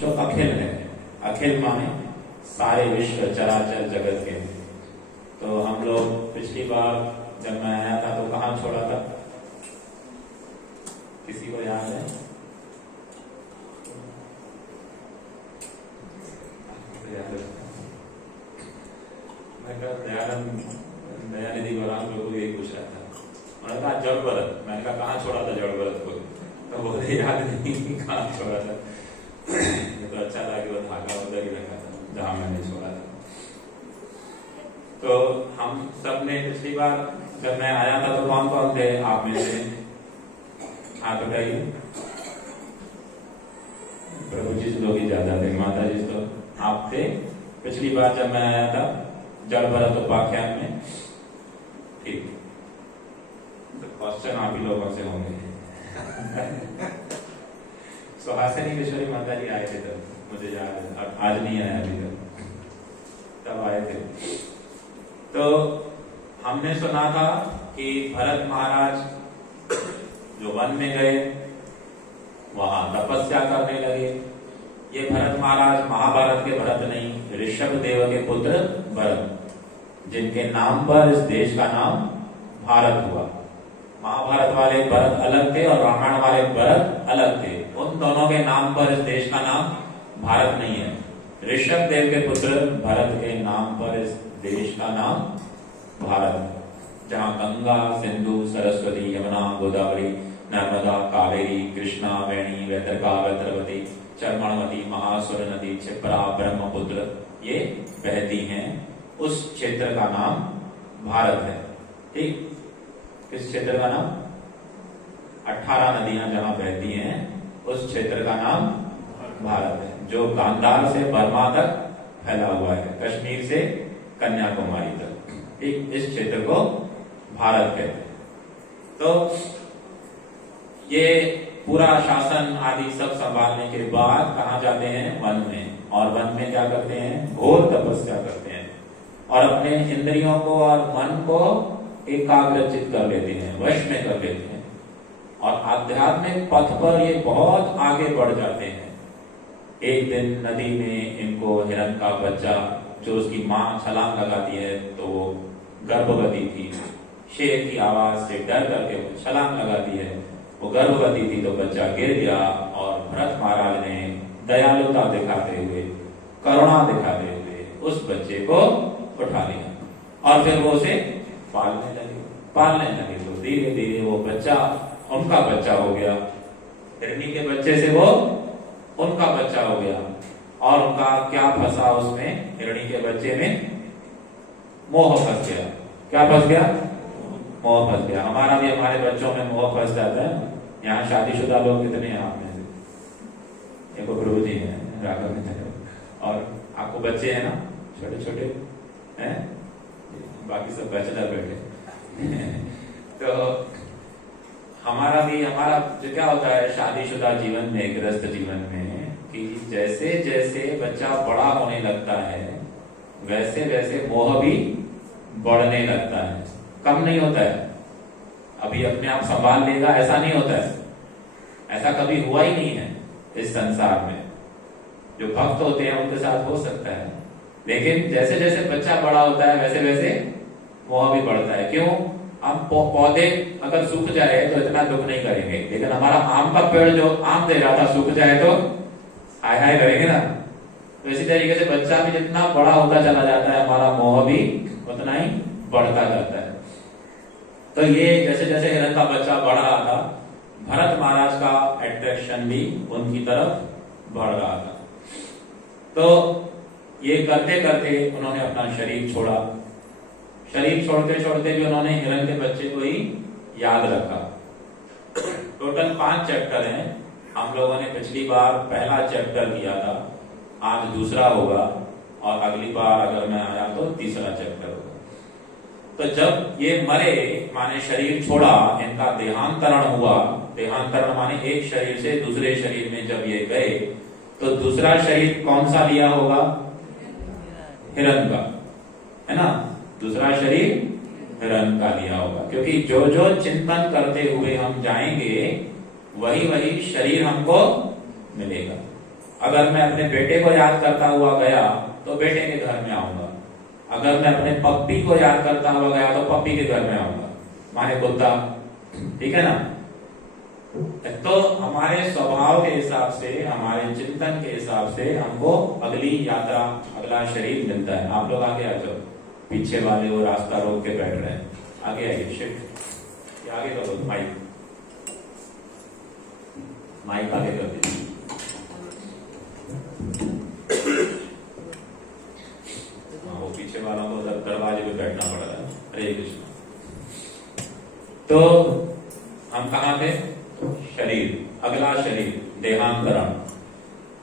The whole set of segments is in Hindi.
जो अखिल है। अखिल माने सारे विश्व चराचर जगत के। तो हम लोग पिछली बार जब मैं आया था तो कहाँ छोड़ा था, किसी को याद है? दयानिधि बलराम को यही पूछ रहा था, उन्होंने कहा जड़ भरत। मैंने कहा कहाँ छोड़ा था जड़ भरत को, तो बोले याद नहीं कहाँ छोड़ा था। ये तो अच्छा था कि वो धागा उधर ही रखा था जहां मैंने छोड़ा था। तो हम सब ने पिछली बार जब मैं आया था तो कौन कौन थे आप में से? हाथ उठाइए। प्रभु जी से लोग ही ज्यादा थे, माता जी तो आप थे पिछली बार जब मैं आया था जड़ भरत उपाख्यान में। ठीक, तो क्वेश्चन आप ही लोगों से होंगे। सुहासिनी किशोरी माता जी आए थे तब, मुझे याद है, आज नहीं आया अभी तक, तब आए थे। तो हमने सुना था कि भरत महाराज जो वन में गए वहां तपस्या करने लगे। ये भरत महाराज महाभारत के भरत नहीं, ऋषभ देव के पुत्र भरत, जिनके नाम पर इस देश का नाम भारत हुआ। महाभारत वाले भरत अलग थे और रामायण वाले भरत अलग थे। उन दोनों के नाम पर इस देश का नाम भारत नहीं है। ऋषभ देव के पुत्र भरत के नाम पर इस देश का नाम भारत, जहाँ गंगा, सिंधु, सरस्वती, यमुना, गोदावरी, नर्मदा, कावेरी, कृष्णा, वेणी, वैतरका, वैतरवती, चर्मणवती, महासुर नदी, क्षिप्रा, ब्रह्मपुत्र ये बहती हैं, उस क्षेत्र का नाम भारत है। ठीक, किस क्षेत्र का नाम? 18 नदियां जहां बहती हैं उस क्षेत्र का नाम भारत है, जो गांधार से बर्मा तक फैला हुआ है, कश्मीर से कन्याकुमारी तक। ठीक, इस क्षेत्र को भारत कहते हैं। तो ये पूरा शासन आदि सब संभालने के बाद कहाँ जाते हैं? वन में। और वन में क्या करते हैं? घोर तपस्या करते हैं और अपने इंद्रियों को और मन को एकाग्रचित कर लेते हैं, वश में कर लेते हैं और आध्यात्मिक पथ पर ये बहुत आगे बढ़ जाते हैं। एक दिन नदी में इनको हिरण का बच्चा, जो उसकी माँ छलांग लगाती है तो वो गर्भवती थी, शेर की आवाज से डर करके वो छलांग लगाती है, वो गर्भवती थी तो बच्चा गिर गया और भरत महाराज ने दयालुता दिखाते हुए, करुणा दिखाते हुए उस बच्चे को उठा लिया और फिर वो उसे पालने लगे। तो धीरे धीरे वो बच्चा उनका बच्चा हो गया, हिरनी के बच्चे से वो उनका बच्चा हो गया। और उनका क्या फंसा उसमें? हिरनी के बच्चे में मोह फंस गया। क्या फंस गया? मोह फंस गया। हमारा भी हमारे बच्चों में मोह फंस जाता है। यहाँ शादीशुदा लोग कितने हैं आप में से? देखो प्रभु जी हैं, राघव में, और आपको बच्चे हैं ना, छोटे छोटे हैं, बाकी सब बैचलर बैठे। तो हमारा जो क्या होता है शादीशुदा जीवन में, गृहस्थ जीवन में, कि जैसे जैसे बच्चा बड़ा होने लगता है वैसे वैसे मोह भी बढ़ने लगता है, कम नहीं होता है। अभी अपने आप संभाल लेगा ऐसा नहीं होता है, ऐसा कभी हुआ ही नहीं है इस संसार में। जो भक्त होते हैं उनके साथ हो सकता है, लेकिन जैसे जैसे बच्चा बड़ा होता है वैसे वैसे मोह भी बढ़ता है। क्यों? हम पौधे अगर सूख जाए तो इतना दुख नहीं करेंगे, लेकिन हमारा आम का पेड़ जो आम दे रहा था सूख जाए तो हाय हाय करेंगे ना। तो इसी तरीके से बच्चा भी जितना बड़ा होता चला जाता है हमारा मोह भी उतना ही बढ़ता जाता है। तो ये जैसे जैसे हिरण का बच्चा बढ़ रहा था, भरत महाराज का अट्रैक्शन भी उनकी तरफ बढ़ रहा था। तो ये करते करते उन्होंने अपना शरीर छोड़ा। शरीर छोड़ते छोड़ते भी उन्होंने हिरण के बच्चे को ही याद रखा। टोटल 5 चैप्टर हैं। हम लोगों ने पिछली बार पहला चैप्टर किया था, आज दूसरा होगा और अगली बार अगर मैं आया तो तीसरा चैप्टर होगा। तो जब ये मरे माने शरीर छोड़ा, इनका देहांतरण हुआ। देहांतरण माने एक शरीर से दूसरे शरीर में जब ये गए तो दूसरा शरीर कौन सा लिया होगा? हिरण का, है ना? दूसरा शरीर हिरण का लिया होगा, क्योंकि जो जो चिंतन करते हुए हम जाएंगे वही वही शरीर हमको मिलेगा। अगर मैं अपने बेटे को याद करता हुआ गया तो बेटे के घर में आऊंगा, अगर मैं अपने पप्पी को याद करता हुआ गया तो पप्पी के घर में आऊंगा, माने कुत्ता, ठीक है ना। तो हमारे स्वभाव के हिसाब से, हमारे चिंतन के हिसाब से हमको अगली यात्रा, अगला शरीर मिलता है। आप लोग आगे आ जाओ, पीछे वाले वो रास्ता रोक के बैठ रहे हैं, आगे आइए, शिफ्ट आगे करो, माइक आगे कर दीजिए। वो पीछे वालों को दरवाजे पे बैठना पड़ रहा है। हरे कृष्ण। तो हम कहाँ थे? शरीर, अगला शरीर देहांतरण।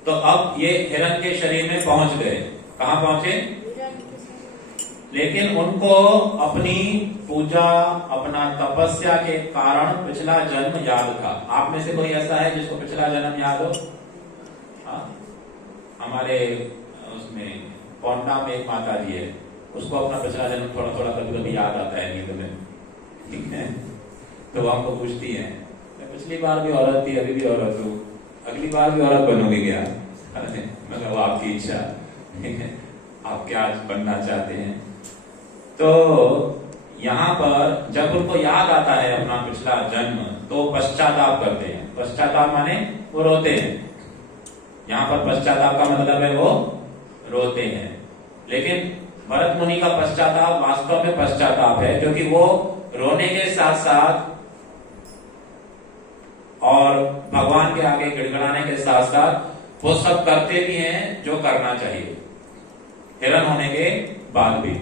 तो अब ये हिरण के शरीर में पहुंच गए। कहाँ पहुंचे? लेकिन उनको अपनी पूजा, अपना तपस्या के कारण पिछला जन्म याद था। आप में से कोई ऐसा है जिसको पिछला जन्म याद हो? हाँ, हमारे उसमें पौंडा में एक माता जी है, उसको अपना पिछला जन्म थोड़ा थोड़ा कभी कभी याद आता है नींद में, ठीक है। तो वो हमको पूछती है, मैं पिछली बार भी औरत थी, अभी भी औरत हूँ, अगली बार भी औरत बनोगी क्या? मतलब वो आपकी इच्छा, आप क्या बनना चाहते हैं। तो यहाँ पर जब उनको याद आता है अपना पिछला जन्म तो पश्चाताप करते हैं। पश्चाताप माने वो रोते हैं। यहाँ पर पश्चाताप का मतलब है वो रोते हैं। लेकिन भरत मुनि का पश्चाताप वास्तव में पश्चाताप है, क्योंकि वो रोने के साथ साथ और भगवान के आगे गिड़गिड़ाने के साथ साथ वो सब करते भी हैं जो करना चाहिए, हिरण होने के बाद भी।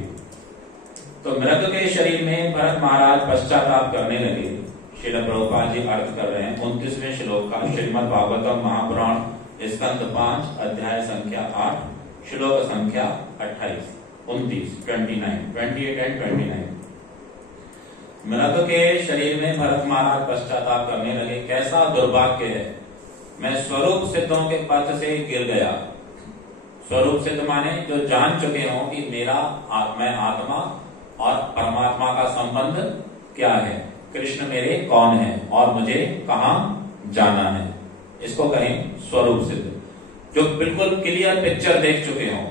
तो मृग के शरीर में भरत महाराज पश्चाताप करने लगे। श्रील प्रभुपाद जी अर्थ कर रहे हैं 29वें श्लोक का, श्रीमद् भागवतम महापुराण स्कंद 5 अध्याय संख्या 8 श्लोक संख्या 28, 29, 28 एंड 29। मृग के शरीर में भरत महाराज पश्चाताप करने लगे। कैसा दुर्भाग्य है, मैं स्वरूप सिद्धों के पथ से गिर गया। स्वरूप सिद्ध माने जो जान चुके हो कि मैं आत्मा और परमात्मा का संबंध क्या है, कृष्ण मेरे कौन है और मुझे कहाँ जाना है, इसको कहें स्वरूप सिद्ध। जो बिल्कुल क्लियर पिक्चर देख चुके हो।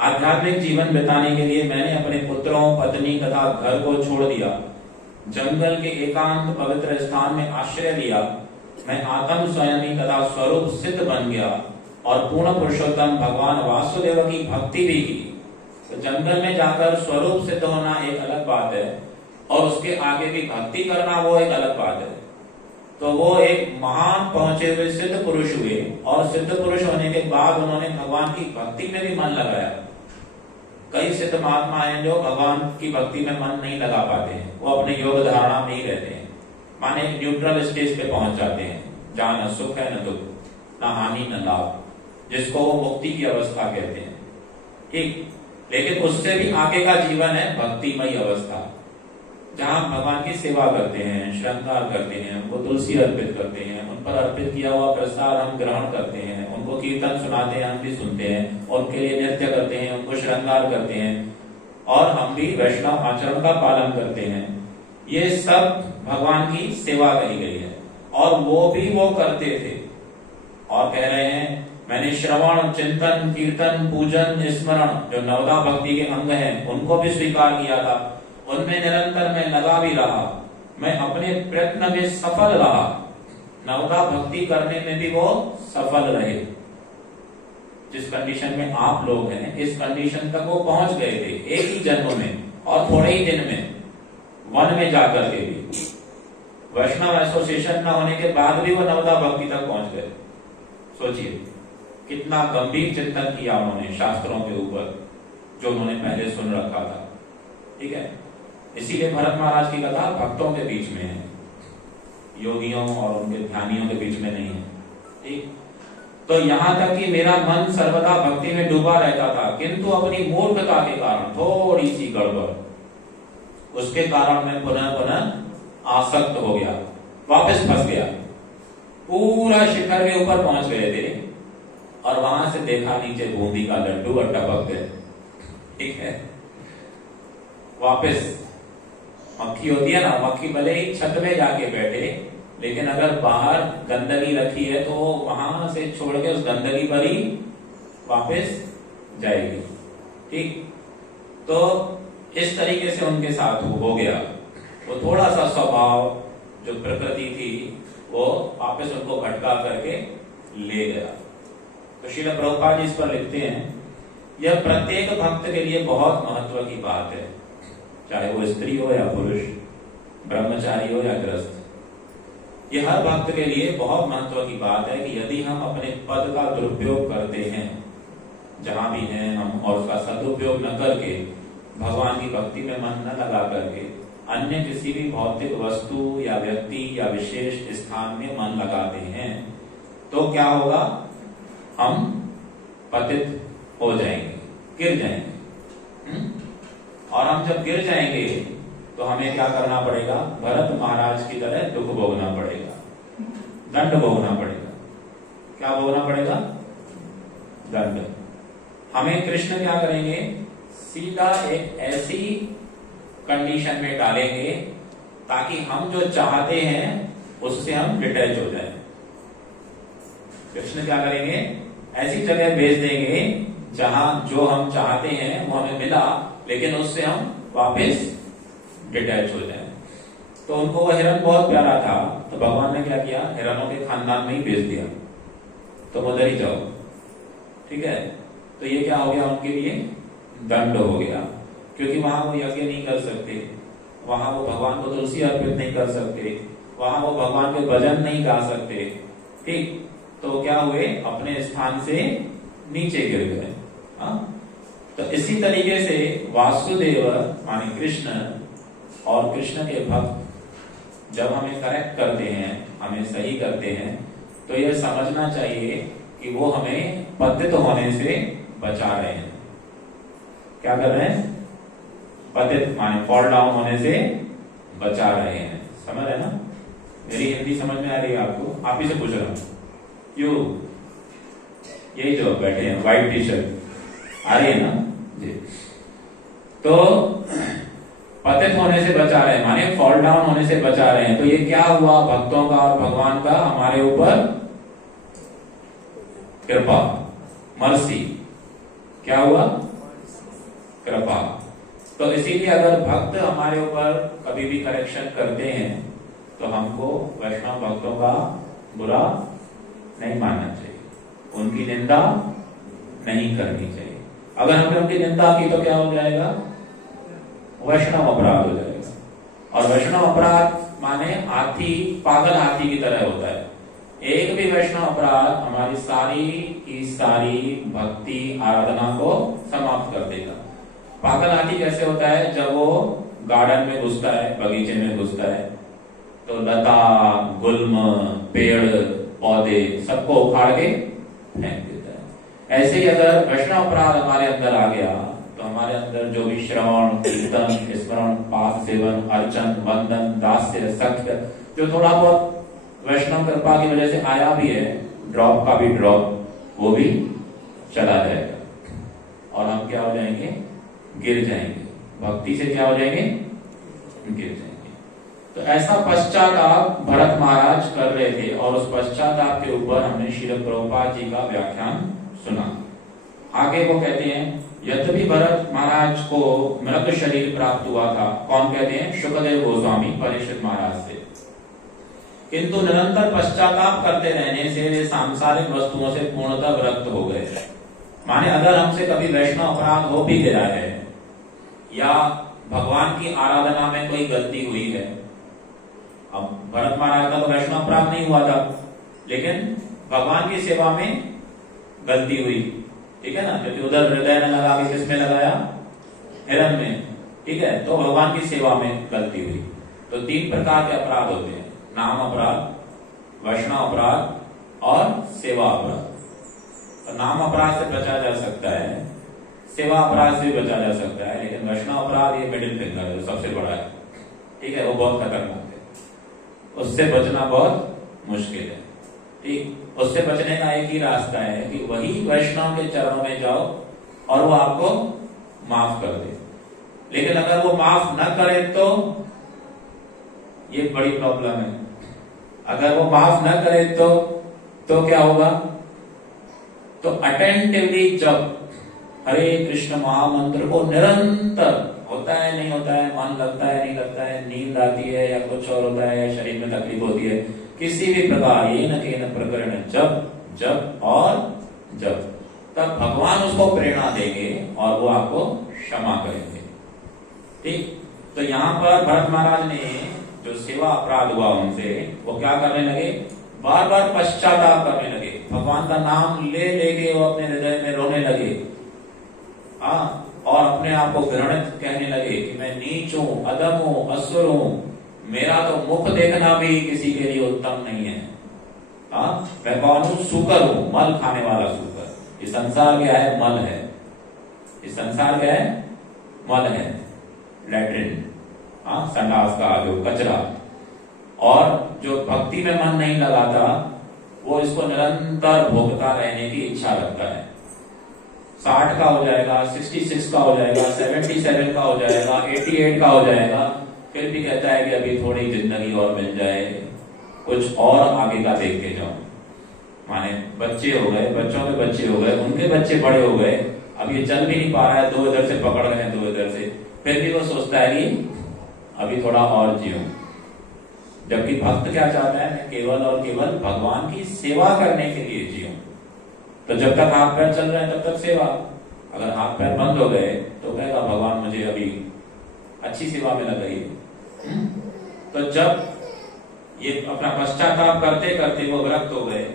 आध्यात्मिक जीवन बिताने के लिए मैंने अपने पुत्रों, पत्नी तथा घर को छोड़ दिया, जंगल के एकांत पवित्र स्थान में आश्रय लिया। मैं आत्म स्वयं तथा स्वरूप सिद्ध बन गया और पूर्ण पुरुषोत्तम भगवान वासुदेव की भक्ति भी की। तो जंगल में जाकर स्वरूप सिद्ध होना एक अलग बात है और उसके आगे भी भक्ति करना वो एक अलग बात है। तो वो एक महान पहुंचे हुए सिद्ध पुरुष हुए और सिद्ध पुरुष होने के बाद उन्होंने भगवान की भक्ति में भी मन लगाया। कई सिद्ध महात्मा हैं जो भगवान की भक्ति में मन नहीं लगा पाते हैं, वो अपने योग धारणा में ही रहते हैं, माने न्यूट्रल स्टेज पे पहुंच जाते हैं जहां न सुख है न दुख, न हानि न लाभ, जिसको वो मुक्ति की अवस्था कहते हैं। ठीक, लेकिन उससे भी आगे का जीवन है भक्तिमय अवस्था, जहां भगवान की सेवा करते हैं, श्रृंगार करते हैं, उनको तुलसी अर्पित करते हैं, उन पर अर्पित किया हुआ प्रसाद हम ग्रहण करते हैं, उनको कीर्तन सुनाते हैं, हम भी सुनते हैं, उनके लिए नृत्य करते हैं, उनको श्रृंगार करते हैं और हम भी वैष्णव आचरण का पालन करते हैं। ये सब भगवान की सेवा कही गई है और वो भी वो करते थे। और कह रहे हैं मैंने श्रवण, चिंतन, कीर्तन, पूजन, स्मरण जो नवदा भक्ति के अंग हैं उनको भी स्वीकार किया था, उनमें निरंतर मैं लगा भी रहा, मैं अपने प्रयत्न में सफल रहा, नवदा भक्ति करने में भी वो सफल रहे। जिस कंडीशन में आप लोग हैं इस कंडीशन तक वो पहुंच गए थे एक ही जन्म में और थोड़े ही दिन में, वन में जाकर के भी। वैष्णव एसोसिएशन न होने के बाद भी वो नवदा भक्ति तक पहुंच गए। सोचिए कितना गंभीर चिंतन किया उन्होंने शास्त्रों के ऊपर, जो उन्होंने पहले सुन रखा था। ठीक है, इसीलिए भरत महाराज की कथा भक्तों के बीच में है, योगियों और उनके ध्यानियों के बीच में नहीं है। ठीक, तो यहां तक कि मेरा मन सर्वदा भक्ति में डूबा रहता था, किंतु अपनी मूर्खता के कारण थोड़ी सी गड़बड़, उसके कारण मैं पुनः पुनः आसक्त हो गया, वापस फंस गया। पूरा शिखर के ऊपर पहुंच गए थे और वहां से देखा नीचे बूंदी का लड्डू और टपक गए। ठीक है, वापस मक्खी होती है ना, मक्खी भले ही छत में जाके बैठे लेकिन अगर बाहर गंदगी रखी है तो वहां से छोड़ के उस गंदगी पर ही वापस जाएगी। ठीक, तो इस तरीके से उनके साथ हो गया। वो थोड़ा सा स्वभाव जो प्रकृति थी वो वापस उनको भटका करके ले गया। तो श्रील प्रभुपाद जी इस पर लिखते हैं, यह प्रत्येक भक्त के लिए बहुत महत्व की बात है, चाहे वो स्त्री हो या पुरुष, ब्रह्मचारी हो या गृहस्थ। यह हर भक्त के लिए बहुत महत्व की बात है कि यदि हम अपने पद का दुरुपयोग करते हैं जहां भी हैं हम, और उसका सदुपयोग न करके भगवान की भक्ति में मन न लगा करके अन्य किसी भी भौतिक वस्तु या व्यक्ति या विशेष स्थान में मन लगाते हैं, तो क्या होगा? हम पतित हो जाएंगे, गिर जाएंगे। और हम जब गिर जाएंगे तो हमें क्या करना पड़ेगा? भरत महाराज की तरह दुख भोगना पड़ेगा, दंड भोगना पड़ेगा। क्या भोगना पड़ेगा? दंड। हमें कृष्ण क्या करेंगे? सीधा एक ऐसी कंडीशन में डालेंगे ताकि हम जो चाहते हैं उससे हम डिटैच हो जाएं। कृष्ण क्या करेंगे? ऐसी जगह भेज देंगे जहां जो हम चाहते हैं वो हमें मिला, लेकिन उससे हम वापस डिटैच हो जाएं। तो उनको वह हिरण बहुत प्यारा था, तो भगवान ने क्या किया? हिरणों के खानदान में ही भेज दिया, तो उधर ही जाओ। ठीक है, तो ये क्या हो गया? उनके लिए दंड हो गया, क्योंकि वहां वो यज्ञ नहीं कर सकते, वहां वो भगवान को तुलसी अर्पित नहीं कर सकते, वहां वो भगवान के भजन नहीं गा सकते। ठीक, तो क्या हुए? अपने स्थान से नीचे गिर गए। तो इसी तरीके से वासुदेव माने कृष्ण और कृष्ण के भक्त जब हमें करेक्ट करते हैं, हमें सही करते हैं, तो यह समझना चाहिए कि वो हमें पतित होने से बचा रहे हैं। क्या कर रहे हैं? पतित माने फॉल डाउन होने से बचा रहे हैं। समझ रहे ना? मेरी हिंदी समझ में आ रही है आपको? आप ही से पूछ रहा हूं। यू यही जो बैठे हैं व्हाइट टी शर्ट, आ रही है ना जी? तो पतित होने से बचा रहे हैं माने फॉल डाउन होने से बचा रहे हैं। तो ये क्या हुआ? भक्तों का और भगवान का हमारे ऊपर कृपा, मर्सी। क्या हुआ? कृपा। तो इसीलिए अगर भक्त हमारे ऊपर कभी भी करेक्शन करते हैं तो हमको वैष्णव भक्तों का बुरा नहीं मानना चाहिए, उनकी निंदा नहीं करनी चाहिए। अगर हमने उनकी निंदा की तो क्या हो जाएगा? वैष्णव अपराध हो जाएगा। और वैष्णव अपराध माने हाथी, पागल हाथी की तरह होता है। एक भी वैष्णव अपराध हमारी सारी की सारी भक्ति आराधना को समाप्त कर देगा। पागल हाथी कैसे होता है? जब वो गार्डन में घुसता है, बगीचे में घुसता है, तो लता, गुल्म, पेड़, पौधे सबको उखाड़ के फेंक देता है। ऐसे ही अगर वैष्णव अपराध हमारे अंदर आ गया तो हमारे अंदर जो भी श्रवण, कीर्तन, स्मरण, पाठ, सेवन, अर्चन, वंदन, दास्य, सत्य, जो थोड़ा बहुत वैष्णव कृपा की वजह से आया भी है, ड्रॉप का भी ड्रॉप, वो भी चला जाएगा और हम क्या हो जाएंगे? गिर जाएंगे। भक्ति से क्या हो जाएंगे? गिर जाएंगे। तो ऐसा पश्चाताप भरत महाराज कर रहे थे और उस पश्चाताप के ऊपर हमने श्रील प्रभुपाद जी का व्याख्यान सुना। आगे वो कहते हैं, यद्यपि भरत महाराज को मृग शरीर प्राप्त हुआ था, कौन कहते हैं? शुकदेव गोस्वामी परीक्षित महाराज से, किंतु निरंतर पश्चाताप करते रहने से वे सांसारिक वस्तुओं से पूर्णतः विरक्त हो गए। माने अगर हमसे कभी वैष्णव अपराध हो भी गया है या भगवान की आराधना में कोई गलती हुई है, अब भरत महाराज का तो वैष्णव अपराध नहीं हुआ था, लेकिन भगवान की सेवा में गलती हुई, ठीक है ना? क्योंकि उधर हृदय ने लगा के किसमें लगाया? हिरण में, ठीक है? तो भगवान की सेवा में गलती हुई। तो 3 प्रकार के अपराध होते हैं: नाम अपराध, वैष्णव अपराध और सेवा अपराध। तो नाम अपराध से बचा जा सकता है, सेवा अपराध से बचा जा सकता है, लेकिन वैष्णव अपराध ये मिडिल फिंगर है, जो सबसे बड़ा है, ठीक है? वो बहुत खतरनाक है, उससे बचना बहुत मुश्किल है। ठीक, उससे बचने का एक ही रास्ता है कि वही वैष्णव के चरणों में जाओ और वो आपको माफ कर दे। लेकिन अगर वो माफ न करे तो ये बड़ी प्रॉब्लम है। अगर वो माफ न करे तो क्या होगा? तो अटेंटिवली जब हरे कृष्ण महामंत्र को निरंतर, होता है नहीं होता है, मन लगता है नहीं लगता है, नींद आती है या कुछ और होता है, शरीर में तकलीफ होती है, किसी भी प्रकार ये न के न प्रकरण जब जब और जब, तब भगवान उसको प्रेरणा देंगे और वो आपको क्षमा करेंगे। ठीक, तो यहाँ पर भरत महाराज ने जो सेवा अपराध हुआ उनसे, वो क्या करने लगे? बार बार पश्चाताप करने लगे, भगवान का नाम ले लेके वो अपने हृदय में रोने लगे, हाँ, और अपने आप को घृणित कहने लगे कि मैं नीच हूं, अधम हूं, असुर हूं, मेरा तो मुख देखना भी किसी के लिए उत्तम नहीं है, हाँ, मैं कौन हूं? सूकर हूं, मल खाने वाला सूकर। ये संसार क्या है? मल है। ये संसार क्या है? मल है, लैट्रिन, हाँ, संडास का जो कचरा। और जो भक्ति में मन नहीं लगाता वो इसको निरंतर भोगता रहने की इच्छा रखता है। 60 का हो जाएगा, 66 का हो जाएगा, 77 का हो जाएगा, 88 का हो जाएगा, फिर भी कहता है कि अभी थोड़ी जिंदगी और मिल जाए, कुछ और आगे का देख के जाओ। माने बच्चे हो गए, बच्चों के बच्चे हो गए, उनके बच्चे बड़े हो गए, अब ये चल भी नहीं पा रहा है, दो इधर से पकड़ रहे हैं, दो इधर से, फिर भी वो सोचता है कि अभी थोड़ा और जियो। जबकि भक्त क्या चाहता है? मैं केवल और केवल भगवान की सेवा करने के लिए जियो। तो जब तक हाथ पैर चल रहे हैं तब तक सेवा, अगर हाथ पैर बंद हो गए तो कहेगा भगवान मुझे अभी अच्छी सेवा में लगाइए। तो जब ये अपना पश्चाताप करते करते वो विरक्त हो गए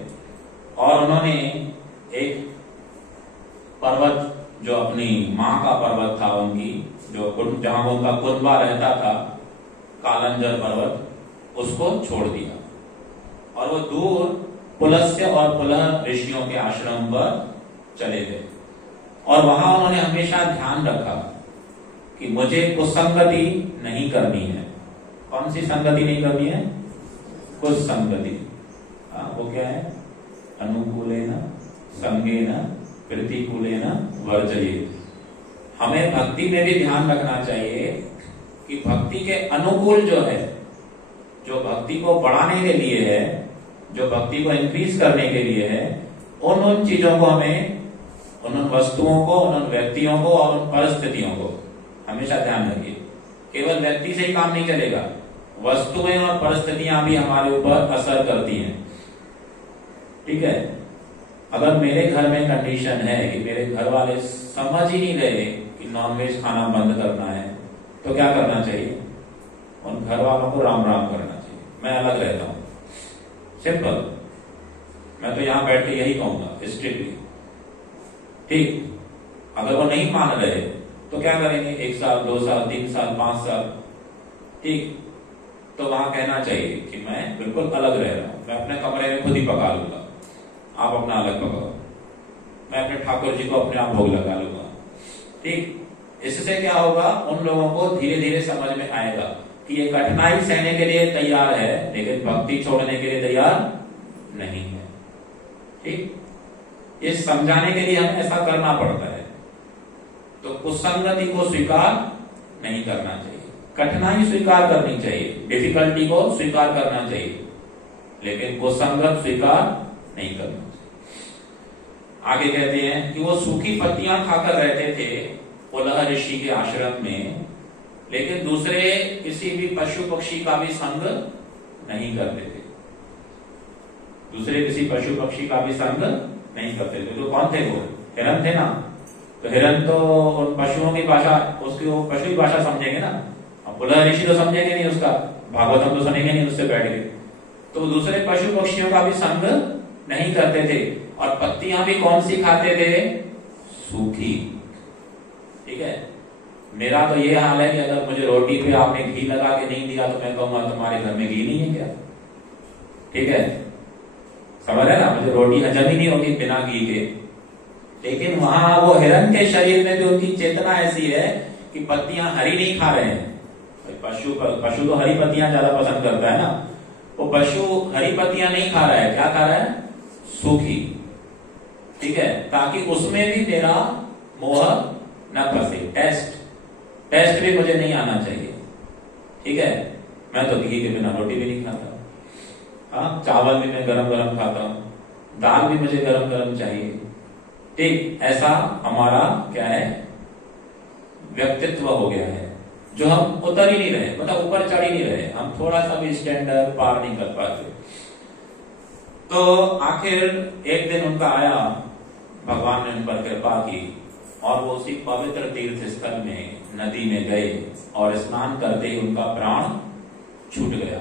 और उन्होंने एक पर्वत, जो अपनी माँ का पर्वत था उनकी, जो जहां उनका कुनबा रहता था, कालंजर पर्वत, उसको छोड़ दिया और वो दूर पुलस्त्य और पुलह ऋषियों के आश्रम पर चले गए। और वहां उन्होंने हमेशा ध्यान रखा कि मुझे कुसंगति नहीं करनी है। कौन सी संगति नहीं करनी है? कुसंगति। वो क्या है? अनुकूलेन संगेन प्रतिकूलेन वर्जयेत्। हमें भक्ति में भी ध्यान रखना चाहिए कि भक्ति के अनुकूल जो है, जो भक्ति को बढ़ाने के लिए है, जो भक्ति को इंक्रीज करने के लिए है, उन चीजों को हमें, उन वस्तुओं को, उन व्यक्तियों को और उन परिस्थितियों को हमेशा ध्यान रखिए। केवल व्यक्ति से ही काम नहीं चलेगा, वस्तुएं और परिस्थितियां भी हमारे ऊपर असर करती हैं। ठीक है, अगर मेरे घर में कंडीशन है कि मेरे घर वाले समझ ही नहीं रहे कि नॉनवेज खाना बंद करना है, तो क्या करना चाहिए? उन घर वालों को राम राम करना चाहिए, मैं अलग रहता हूं। सिंपल, मैं तो यहां बैठ के यही कहूंगा स्ट्रिक्टली। ठीक, अगर वो नहीं मान रहे तो क्या करेंगे? 1 साल, 2 साल, 3 साल, 5 साल, ठीक, तो वहां कहना चाहिए कि मैं बिल्कुल अलग रह रहा हूं, मैं अपने कमरे में खुद ही पका लूंगा, आप अपना अलग पकाओ, मैं अपने ठाकुर जी को अपने आप भोग लगा लूंगा। ठीक, इससे क्या होगा? उन लोगों को धीरे धीरे समझ में आएगा कि ये कठिनाई सहने के लिए तैयार है लेकिन भक्ति छोड़ने के लिए तैयार नहीं है। ठीक, ये समझाने के लिए हमें ऐसा करना पड़ता है। तो कुसंगति को स्वीकार नहीं करना चाहिए, कठिनाई स्वीकार करनी चाहिए, डिफिकल्टी को स्वीकार करना चाहिए, लेकिन कुसंगत स्वीकार नहीं करना चाहिए। आगे कहते हैं कि वो सूखी पत्तियां खाकर रहते थे पुलह ऋषि के आश्रम में, लेकिन दूसरे किसी भी पशु पक्षी का भी संग नहीं करते थे। दूसरे किसी पशु पक्षी का भी संग नहीं करते थे। तो कौन थे वो? हिरन थे ना। तो हिरन तो उन पशुओं की भाषा, उसकी वो पशु की भाषा समझेंगे ना, अब पुलह ऋषि तो समझेंगे नहीं, उसका भागवतम तो सुनेंगे नहीं उससे बैठ के। तो दूसरे पशु पक्षियों का भी संग नहीं करते थे। और पत्तियां भी कौन सी खाते थे? सूखी। ठीक है, मेरा तो ये हाल है कि अगर मुझे रोटी पे आपने घी लगा के नहीं दिया तो मैं कहूंगा तुम्हारे घर में घी नहीं है क्या? ठीक है, समझ रहे ना, मुझे रोटी हजम ही नहीं होगी बिना घी के। लेकिन वहां वो हिरन के शरीर में भी उनकी चेतना ऐसी है कि पत्तियां हरी नहीं खा रहे हैं। पशु तो हरी पत्तियां ज्यादा पसंद करता है ना, वो पशु हरी पत्तियां नहीं खा रहा है, क्या खा रहा है? सूखी। ठीक है, ताकि उसमें भी मेरा मोह न फंसे। टेस्ट भी मुझे नहीं आना चाहिए। ठीक है, मैं तो घी के बिना रोटी भी नहीं खाता। हाँ, चावल भी मैं गरम गरम खाता हूँ, दाल भी मुझे गरम गरम चाहिए। ठीक, ऐसा हमारा क्या है, व्यक्तित्व हो गया है, जो हम उतर ही नहीं रहे, मतलब ऊपर चढ़ ही नहीं रहे, हम थोड़ा सा भी स्टैंडर्ड पार नहीं कर पाते। तो आखिर एक दिन उनका आया, भगवान ने उन पर कृपा की और वो उसी पवित्र तीर्थ स्थल में नदी में गए और स्नान करते ही उनका प्राण छूट गया।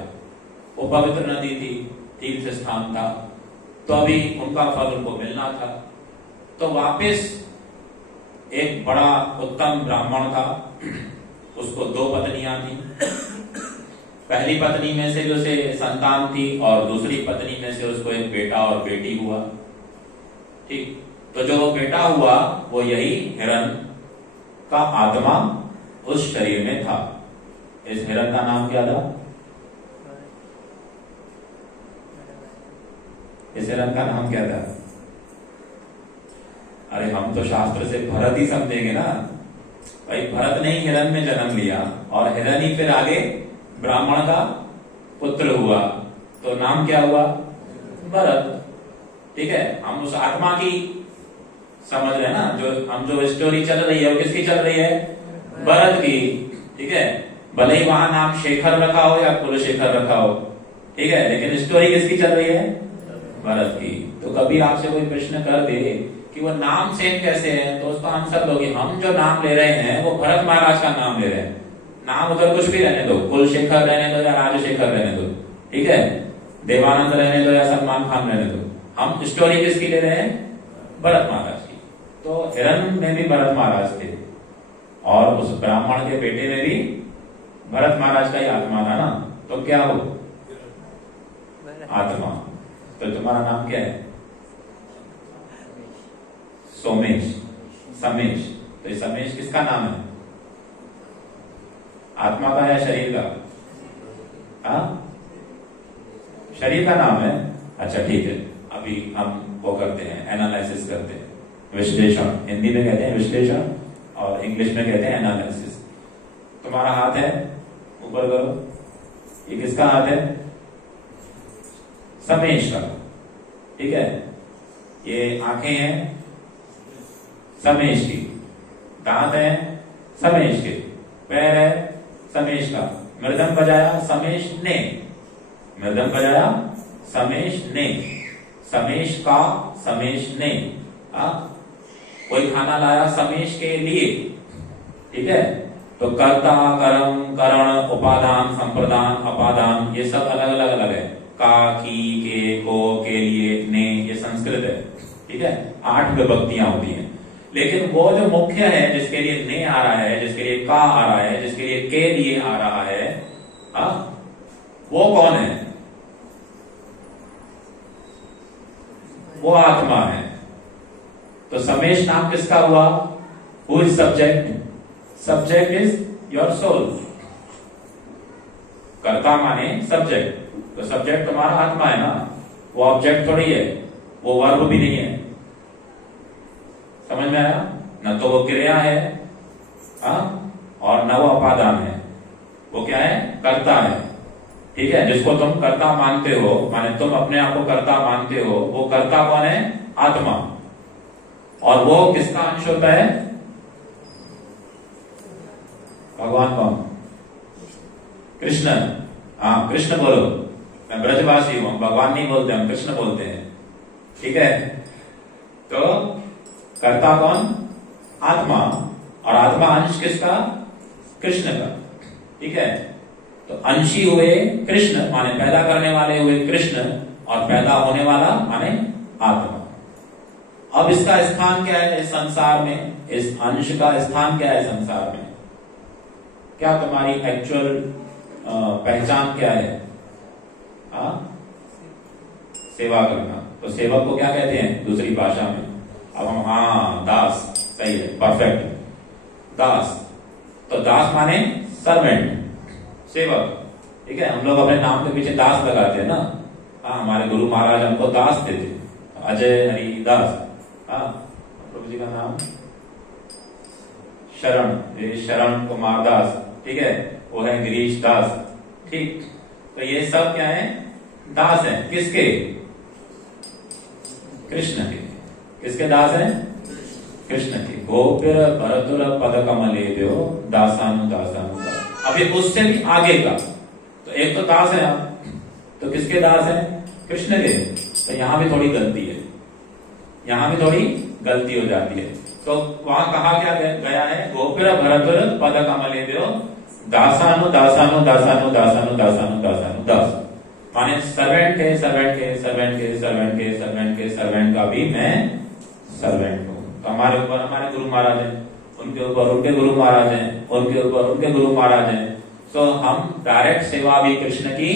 वो पवित्र नदी थी, तीर्थ स्थान था, तो अभी उनका फल उनको मिलना था। तो वापस एक बड़ा उत्तम ब्राह्मण था, उसको 2 पत्नियां थी। पहली पत्नी में से उसे संतान थी और दूसरी पत्नी में से उसको एक बेटा और बेटी हुआ। ठीक, तो जो बेटा हुआ वो यही हिरण्य का आत्मा उस शरीर में था। इस हिरण्य का नाम क्या था? इस हिरण्य का नाम क्या था? अरे हम तो शास्त्र से भरत ही समझेंगे ना भाई। भरत ने ही हिरण्य में जन्म लिया और हिरण्य ही फिर आगे ब्राह्मण का पुत्र हुआ, तो नाम क्या हुआ? भरत। ठीक है, हम उस आत्मा की समझ रहे हैं ना, जो हम जो स्टोरी चल रही है वो किसकी चल रही है? भरत की। ठीक है, भले ही वहां नाम शेखर रखा हो या कुलशेखर रखा हो, ठीक है, लेकिन स्टोरी किसकी चल रही है? भरत की। तो कभी आपसे कोई प्रश्न कर दे कि वो नाम सेम कैसे है, तो उसका आंसर दो कि हम जो नाम ले रहे हैं वो भरत महाराज का नाम ले रहे हैं। नाम उधर कुछ भी रहने दो, कुलशेखर रहने दो या राजशेखर रहने दो, ठीक है, देवानंद रहने दो या सलमान खान रहने दो, हम स्टोरी किसकी ले रहे हैं? भरत महाराज की। तो हिरण्य में भी भरत महाराज थे और उस ब्राह्मण के बेटे में भी भरत महाराज का ही आत्मा था ना, तो क्या हो? आत्मा। तो तुम्हारा नाम क्या है? सोमेश, समेश। तो ये समेश किसका नाम है? आत्मा का या शरीर का? हाँ, शरीर का नाम है। अच्छा ठीक है, अभी हम वो करते हैं, एनालिसिस करते हैं, विश्लेषण। हिंदी में कहते हैं विश्लेषण और इंग्लिश में कहते हैं एनालिसिस। तुम्हारा हाथ है, ऊपर करो, ये किसका हाथ है? समेश का। ठीक है, ये आंखें हैं समेश की, दांत है समेश के, पैर है समेश का, मृदंग बजाया समेश ने, मृदंग बजाया समेश ने, समेश का, समेश ने। कोई खाना लाया समेश के लिए, ठीक है, तो कर्ता, कर्म, करण, उपादान, संप्रदान, अपादान, ये सब अलग अलग है। का, की, के, को, के लिए, ने, ये संस्कृत है। ठीक है, 8 विभक्तियां होती हैं, लेकिन वो जो मुख्य है, जिसके लिए ने आ रहा है, जिसके लिए का आ रहा है, जिसके लिए के लिए आ रहा है, वो कौन है? वो आत्मा है। तो समेश नाम किसका हुआ? Who is subject? Subject is your soul. कर्ता माने सब्जेक्ट, तो सब्जेक्ट तुम्हारा आत्मा है ना, वो ऑब्जेक्ट थोड़ी है, वो वर्ब भी नहीं है। समझ में आया ना? तो वो क्रिया है और न वो अपादान है। वो क्या है? कर्ता है। ठीक है, जिसको तुम कर्ता मानते हो, माने तुम अपने आप को कर्ता मानते हो, वो कर्ता कौन है? आत्मा। और वो किसका अंश होता है? भगवान कौन? कृष्ण। हाँ, कृष्ण बोलो। मैं ब्रजवासी हूं, भगवान नहीं बोलते, हम कृष्ण बोलते हैं। ठीक है, तो कर्ता कौन? आत्मा। और आत्मा अंश किसका? कृष्ण का। ठीक है, तो अंशी हुए कृष्ण, माने पैदा करने वाले हुए कृष्ण, और पैदा होने वाला माने आत्मा। अब इसका स्थान क्या है इस संसार में? इस अंश का स्थान क्या है संसार में? क्या तुम्हारी एक्चुअल पहचान क्या है? सेवा करना। तो सेवक को क्या कहते हैं दूसरी भाषा में? अब हम, हाँ, दास। सही है, परफेक्ट, दास। तो दास माने सर्वेंट, सेवक। ठीक है, हम लोग अपने नाम के पीछे दास लगाते हैं ना। हाँ, हमारे गुरु महाराज हमको दास देते, अजय हरि दास। हाँ, प्रभु जी का नाम शरण, शरण कुमार दास। ठीक है, वो है गिरीश दास। ठीक, तो ये सब क्या है? दास हैं। किसके? कृष्ण के। किसके दास हैं? कृष्ण के। गोप्य भरतुल पद कमलेभ्यो दासानु दासानु दास। अभी उससे भी आगे का, तो एक तो दास है आप, तो किसके दास हैं? कृष्ण के। तो यहां भी थोड़ी गलती है, यहां भी थोड़ी गलती हो जाती है। तो वहां कहा क्या गया है? गोप्य भरतुल पद कमलेभ्यो दासानु दासानु दासानु दासानु दासानु दासानु दास। माने सर्वेंट के सर्वेंट के सर्वेंट के सर्वेंट के सर्वेंट के सर्वेंट का भी मैं सर्वेंट हूं। तो हमारे ऊपर हमारे गुरु महाराज हैं, उनके ऊपर उनके गुरु महाराज हैं, उनके ऊपर उनके गुरु महाराज हैं। तो हम डायरेक्ट सेवा भी कृष्ण की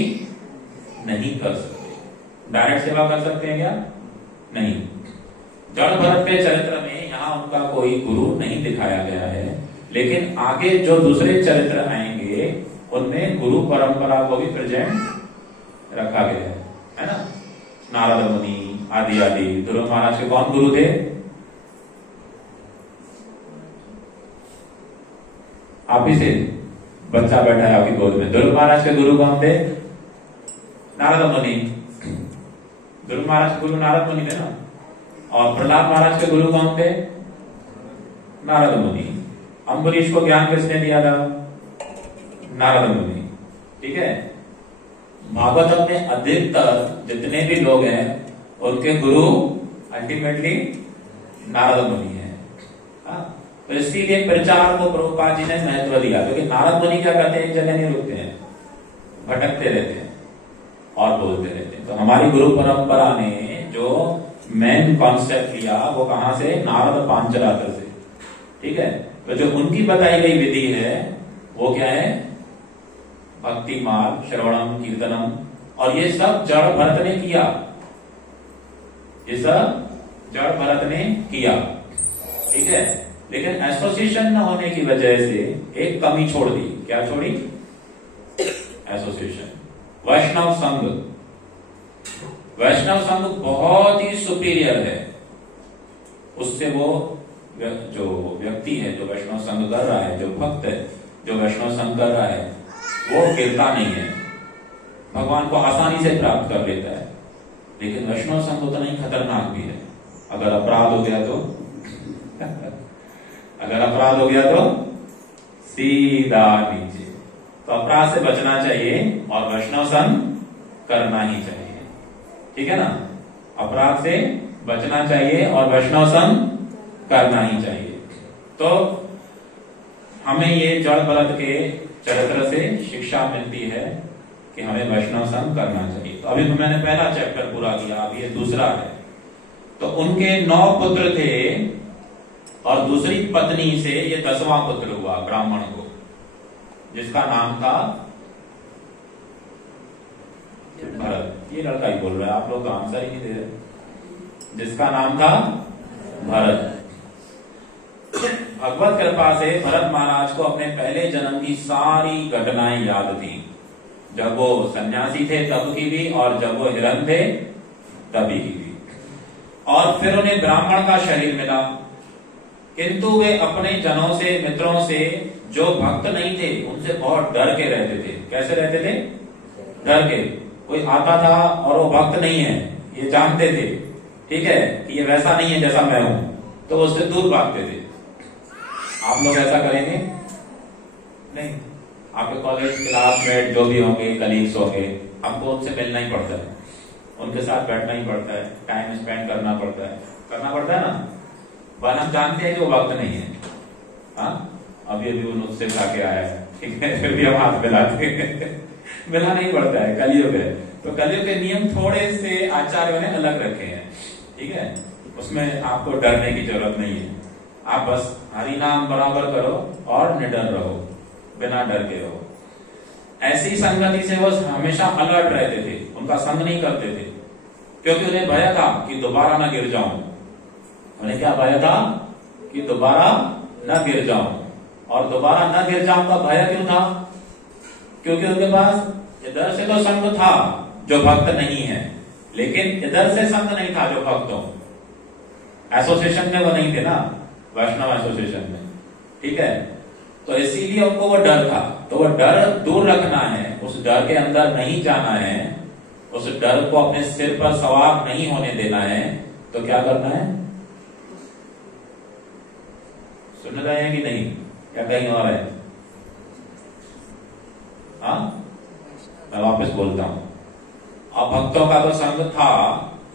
नहीं कर सकते। डायरेक्ट सेवा कर सकते हैं क्या? नहीं। जड़ भरत के चरित्र में यहाँ उनका कोई गुरु नहीं दिखाया गया है, लेकिन आगे जो दूसरे चरित्र आएंगे उनमें गुरु परंपरा को भी प्रेजेंट रखा गया है ना। नारद मुनि आदि आदि। ध्रुव महाराज के कौन गुरु थे? आप ही से बच्चा बैठा है आपकी गोद में। ध्रुव महाराज के गुरु कौन थे? नारद मुनि। ध्रुव महाराज के गुरु नारद मुनि थे ना। और प्रहलाद महाराज के गुरु कौन थे? नारद मुनि। अम्बरीश को ज्ञान किसने दिया था? नारद मुनि। ठीक है। भागवत में अधिकतर जितने भी लोग हैं उनके गुरु अल्टीमेटली नारद मुनि है। तो इसीलिए प्रचार को प्रभुपाद जी ने महत्व दिया, क्योंकि नारद मुनि क्या करते हैं? एक जगह नहीं रुकते हैं, भटकते रहते हैं और बोलते रहते हैं। तो हमारी गुरु परंपरा ने जो मेन कॉन्सेप्ट लिया वो कहां से? नारद पांचरात्र से। ठीक है। तो जो उनकी बताई गई विधि है वो क्या है? भक्ति मार्ग, श्रवणम, कीर्तनम। और ये सब जड़ भरत ने किया, ये सब जड़ भरत ने किया। ठीक है। लेकिन एसोसिएशन न होने की वजह से एक कमी छोड़ दी। क्या छोड़ी? एसोसिएशन। वैष्णव संघ। वैष्णव संघ बहुत ही सुपीरियर है। उससे वो जो व्यक्ति है जो वैष्णव संघ कर रहा है, जो भक्त है जो वैष्णव संघ कर रहा है, वो गिरता नहीं है, भगवान को आसानी से प्राप्त कर लेता है। लेकिन वैष्णव संघ उतना ही खतरनाक भी है। अगर अपराध हो गया तो अगर अपराध हो गया तो सीधा नीचे। तो अपराध से बचना चाहिए और वैष्णव संघ करना ही चाहिए। ठीक है ना। अपराध से बचना चाहिए और वैष्णव संघ करना ही चाहिए। तो हमें ये जड़ भरत के चरित्र से शिक्षा मिलती है कि हमें वैष्णव संघ करना चाहिए। तो अभी मैंने पहला चैप्टर पूरा किया, अभी ये दूसरा है। तो उनके 9 पुत्र थे और दूसरी पत्नी से ये 10वां पुत्र हुआ ब्राह्मण को, जिसका नाम था भरत। ये लड़का ही बोल रहा है, आप लोग आंसर ही नहीं दे रहे। जिसका नाम था भरत। भगवत कृपा से भरत महाराज को अपने पहले जन्म की सारी घटनाएं याद थी। जब वो सन्यासी थे तब की भी, और जब वो हिरण थे तभी की भी। और फिर उन्हें ब्राह्मण का शरीर मिला, किंतु वे अपने जनों से, मित्रों से जो भक्त नहीं थे उनसे बहुत डर के रहते थे। कैसे रहते थे? डर के। कोई आता था और वो भक्त नहीं है, ये जानते थे, ठीक है, कि ये वैसा नहीं है जैसा मैं हूं, तो उससे दूर भागते थे। आप लोग ऐसा करेंगे? नहीं। आपके कॉलेज क्लासमेट जो भी होंगे, कलीग्स होंगे, हमको उनसे मिलना ही पड़ता है, उनके साथ बैठना ही पड़ता है, टाइम स्पेंड करना पड़ता है ना। पर हम जानते हैं कि वो वक्त नहीं है। हाँ, अभी वो नुस्खे खा के आया है, ठीक है, फिर भी हम हाथ मिलाते हैं। मिलाना ही पड़ता है, कलयुग है। तो कलयुग के नियम थोड़े से आचार्यों ने अलग रखे हैं, ठीक है। उसमें आपको डरने की जरूरत नहीं है। आप बस हरि नाम बराबर करो और निडर रहो, बिना डर के रहो। ऐसी संगति से वो हमेशा अलर्ट रहते थे, उनका संग नहीं करते थे, क्योंकि उन्हें भय था कि दोबारा ना गिर जाऊं। उन्हें क्या भय था? कि दोबारा न गिर जाऊं। और दोबारा न गिर जाऊं का भय क्यों था? क्योंकि उनके पास इधर से तो संग था जो भक्त नहीं है, लेकिन इधर से संग नहीं था जो भक्त हो। एसोसिएशन में वो नहीं थे ना, वैष्णव एसोसिएशन में, ठीक है। तो इसीलिए उनको वो डर था। तो वो डर दूर रखना है, उस डर के अंदर नहीं जाना है, उस डर को अपने सिर पर सवार नहीं होने देना है, तो क्या करना है? सुन रहे हैं कि नहीं, या कहीं और है? हाँ, मैं वापस बोलता हूं। अभक्तों का तो संग था,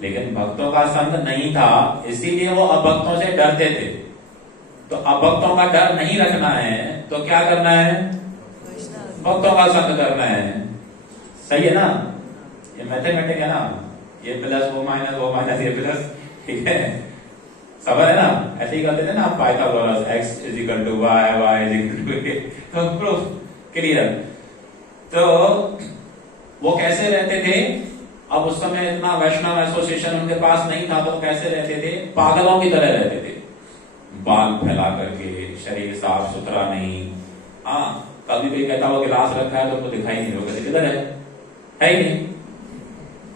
लेकिन भक्तों का संग नहीं था, इसीलिए वो अभक्तों से डरते थे। तो अभक्तों का डर नहीं रखना है, तो क्या करना है? भक्तों का संग करना है। सही है ना? ये मैथमेटिक है ना, ये प्लस वो माइनस ये प्लस, ठीक है, समझ है ना? ऐसे ही करते थे ना Pythagoras, x is equal to y, y is equal to, तो प्रूफ क्लियर। तो वो कैसे रहते थे? अब उस समय इतना वैष्णव एसोसिएशन उनके पास नहीं था, तो कैसे रहते थे? पागलों की तरह रहते थे, बाल फैला करके, शरीर साफ सुथरा नहीं। हाँ, कभी कोई कहता वो गिलास रखा है तो उनको दिखाई नहीं, होगा किधर है ही नहीं,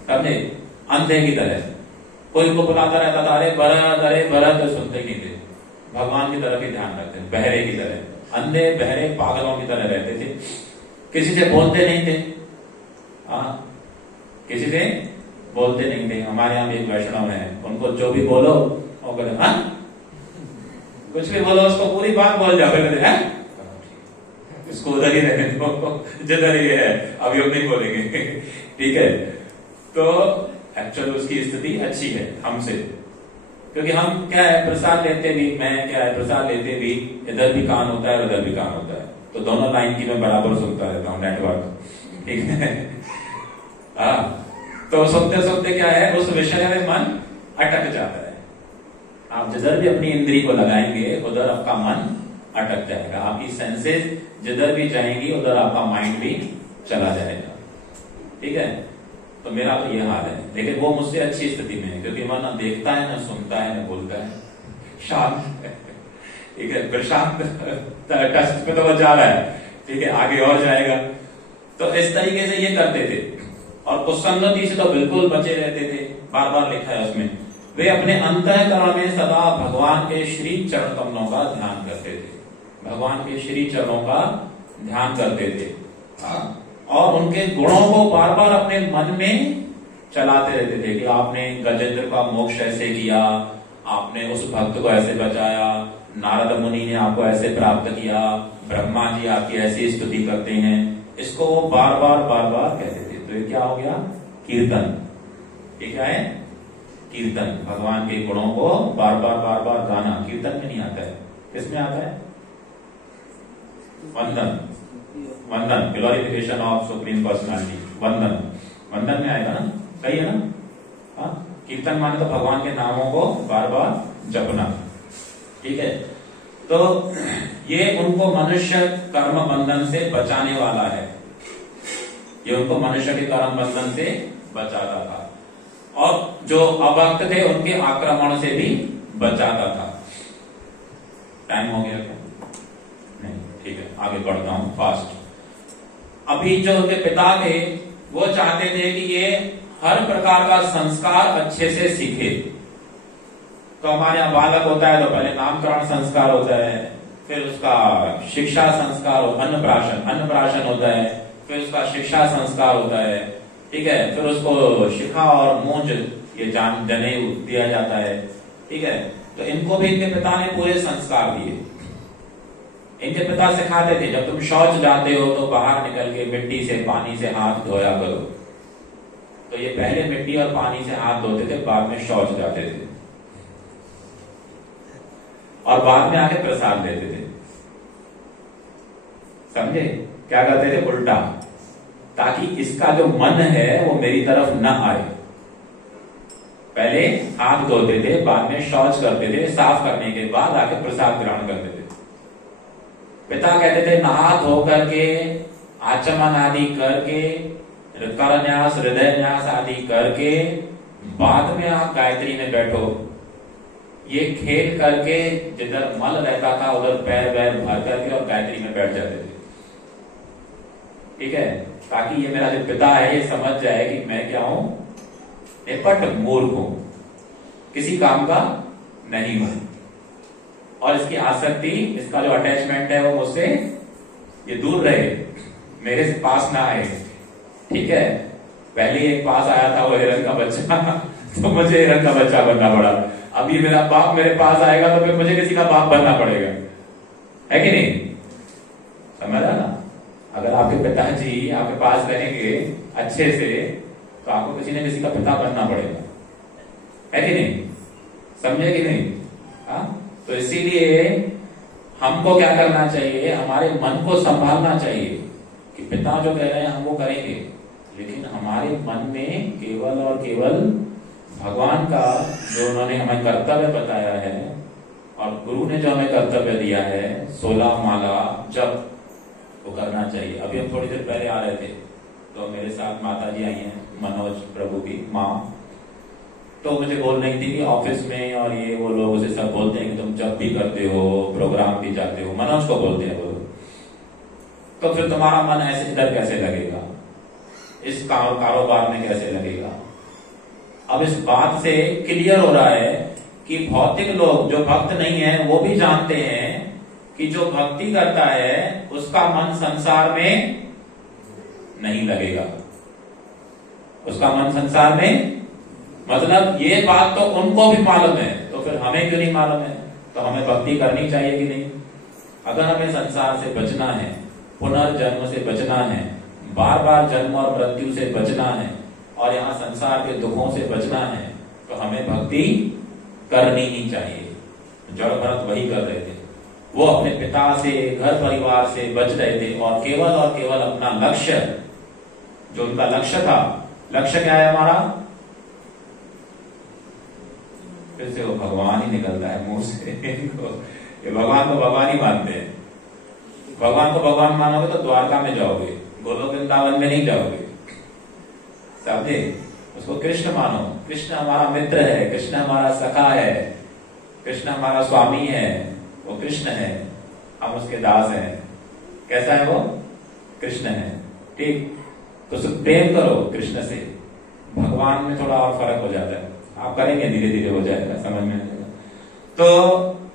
समझे? अंधे की तरह कोई को बुलाता रहता था, अरे भरत, तो सुनते ही नहीं थे, भगवान की तरफ ही ध्यान रखते, बहरे की तरह, अंधे बहरे पागलों की तरह रहते थे, किसी से बोलते नहीं थे। हाँ, किसी से बोलते नहीं थे। हमारे यहाँ भी एक वैष्णव है, उनको जो भी बोलो वो कहते, हाँ कुछ भी बोलो उसको पूरी बात बोल जाओ, है इसको उधर ही रहने दो जिधर ही है, अभी हम नहीं बोलेंगे, ठीक है। तो एक्चुअल उसकी स्थिति अच्छी है हमसे, क्योंकि हम क्या है, प्रसाद लेते भी, मैं क्या है, प्रसाद लेते भी, इधर भी कान होता है उधर भी कान होता है, तो दोनों लाइन की मैं बराबर सुनता रहता हूँ, नेटवर्क, ठीक है। हाँ, तो सुनते सुनते क्या है, उस विषय में मन अटक जाता है। आप जिधर भी अपनी इंद्री को लगाएंगे उधर आपका मन अटक जाएगा, आपकी सेंसेस जिधर भी जाएंगी उधर आपका माइंड भी चला जाएगा, ठीक है। तो मेरा तो ये हाल है, लेकिन वो मुझसे अच्छी स्थिति में है, क्योंकि वह ना देखता है, ना सुनता है, ना बोलता है, शांत है, ठीक है, प्रशांत टच पे तो वो जा रहा है, ठीक है, आगे और जाएगा। तो इस तरीके से ये करते थे, और कुसंगति से तो बिल्कुल बचे रहते थे। बार बार लिखा है उसमें, वे अपने अंतःकरण में सदा भगवान के श्री चरण कमलों का ध्यान करते थे, भगवान के श्री चरणों का ध्यान करते थे। हाँ, और उनके गुणों को बार बार अपने मन में चलाते रहते थे कि आपने गजेंद्र का मोक्ष ऐसे किया, आपने उस भक्त को ऐसे बचाया, नारद मुनि ने आपको ऐसे प्राप्त किया, ब्रह्मा जी आपकी ऐसी स्तुति करते हैं। इसको वो बार बार कहते थे। तो ये क्या हो गया? कीर्तन। ये क्या है? कीर्तन। भगवान के गुणों को बार बार गाना कीर्तन में नहीं आता है, किसमें आता है? वंदन। वंदन, ग्लोरिफिकेशन ऑफ सुप्रीम पर्सनालिटी, वंदन में आएगा ना, सही है ना? हाँ, कीर्तन माने तो भगवान के नामों को बार बार जपना, ठीक है। तो ये उनको मनुष्य कर्म बंधन से बचाने वाला है, ये उनको मनुष्य के कर्म बंधन से बचाता था, और जो अभक्त थे उनके आक्रमण से भी बचाता था। टाइम हो गया क्या? नहीं, ठीक है, आगे बढ़ता हूं फास्ट। अभी जो उनके पिता थे वो चाहते थे कि ये हर प्रकार का संस्कार अच्छे से सीखे। तो हमारे यहाँ बालक होता है तो पहले नामकरण संस्कार होता है, फिर उसका शिक्षा संस्कार, अन्नप्राशन होता है, फिर उसका शिक्षा संस्कार होता है, ठीक है, फिर उसको शिखा और मूंज ये जनेऊ दिया जाता है, ठीक है। तो इनको भी इनके पिता ने पूरे संस्कार दिए। इनके पिता सिखाते थे जब तुम शौच जाते हो तो बाहर निकल के मिट्टी से पानी से हाथ धोया करो। तो ये पहले मिट्टी और पानी से हाथ धोते थे, बाद में शौच जाते थे, और बाद में आके प्रसाद लेते थे। समझे? क्या करते थे? उल्टा, ताकि इसका जो मन है वो मेरी तरफ न आए। पहले हाथ धोते थे, बाद में शौच करते थे, साफ करने के बाद आके प्रसाद ग्रहण करते थे। पिता कहते थे नहा धो करके, आचमन आदि करके, करन्यास, हृदय न्यास आदि करके बाद में आप गायत्री में बैठो। ये खेल करके जिधर मल रहता था उधर पैर वैर भर करके और गायत्री में बैठ जाते थे, ठीक है, ताकि ये मेरा जो पिता है ये समझ जाए कि मैं क्या हूं, निपट मूर्ख हूं, किसी काम का नहीं हूं, और इसकी आसक्ति, इसका जो अटैचमेंट है वो मुझसे ये दूर रहे, मेरे से पास ना आए, ठीक है। पहले एक पास आया था वो हिरन का बच्चा तो मुझे हिरन का बच्चा बनना पड़ा। अभी मेरा बाप मेरे पास आएगा तो फिर मुझे किसी का बाप बनना पड़ेगा, है कि नहीं? समझा ना? अगर आपके पिताजी आपके पास रहेंगे अच्छे से तो आपको किसी न किसी का पिता बनना पड़ेगा, है कि नहीं? समझे कि नहीं? हाँ, तो इसीलिए हमको क्या करना चाहिए, हमारे मन को संभालना चाहिए कि पिता जो कह रहे हैं हम वो करेंगे, लेकिन हमारे मन में केवल और केवल भगवान का जो उन्होंने हमें कर्तव्य बताया है और गुरु ने जो हमें कर्तव्य दिया है 16 माला जप, वो करना चाहिए। अभी हम थोड़ी देर पहले आ रहे थे तो मेरे साथ माता जी आई हैं, मनोज प्रभु की माँ, तो मुझे बोल रही थी कि ऑफिस में और ये वो लोग उसे सब बोलते हैं कि तुम जब भी करते हो, प्रोग्राम भी जाते हो, मनोज को बोलते हैं वो, तो फिर तुम्हारा मन ऐसे इधर कैसे लगेगा, इस कारोबार में कैसे लगेगा? अब इस बात से क्लियर हो रहा है कि भौतिक लोग जो भक्त नहीं है वो भी जानते हैं कि जो भक्ति करता है उसका मन संसार में नहीं लगेगा, उसका मन संसार में, मतलब ये बात तो उनको भी मालूम है, तो फिर हमें क्यों नहीं मालूम है? तो हमें भक्ति करनी चाहिए कि नहीं? अगर हमें संसार से बचना है, पुनर्जन्म से बचना है, बार बार जन्म और मृत्यु से बचना है और यहाँ संसार के दुखों से बचना है, तो हमें भक्ति करनी ही चाहिए। जड़ भरत वही कर रहे थे, वो अपने पिता से, घर परिवार से बच रहे थे और केवल अपना लक्ष्य, जो उनका लक्ष्य था, लक्ष्य क्या है हमारा? फिर से वो भगवान ही निकलता है मुंह से ये भगवान को भगवान ही मानते हैं। भगवान को भगवान मानोगे तो द्वारका में जाओगे, गोलोक वृंदावन में नहीं जाओगे, समझे? उसको कृष्ण मानो, कृष्ण हमारा मित्र है, कृष्ण हमारा सखा है, कृष्ण हमारा स्वामी है, वो कृष्ण है, हम उसके दास हैं। कैसा है वो? कृष्ण है, ठीक? तो प्रेम करो कृष्ण से। भगवान में थोड़ा और फर्क हो जाता है, आप करेंगे धीरे धीरे हो जाएगा, समझ में आएगा। तो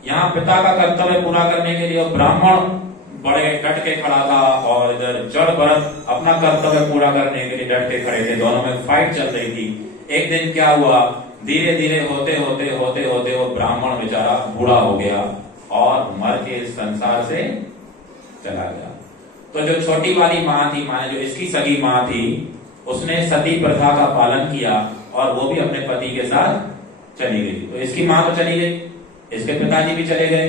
यहाँ पिता का कर्तव्य पूरा करने के लिए ब्राह्मण बड़े डट के खड़ा था और इधर जड़ भरत अपना कर्तव्य पूरा करने के लिए डट के खड़े थे, दोनों में फाइट चल रही थी। एक दिन क्या हुआ, धीरे धीरे होते वो ब्राह्मण बेचारा बूढ़ा हो गया और मर के इस संसार से चला गया। तो जो छोटी वाली माँ थी, माने जो इसकी सगी माँ थी, उसने सती प्रथा का पालन किया और वो भी अपने पति के साथ चली गई। तो इसकी माँ तो चली गई, इसके पिताजी भी चले गए,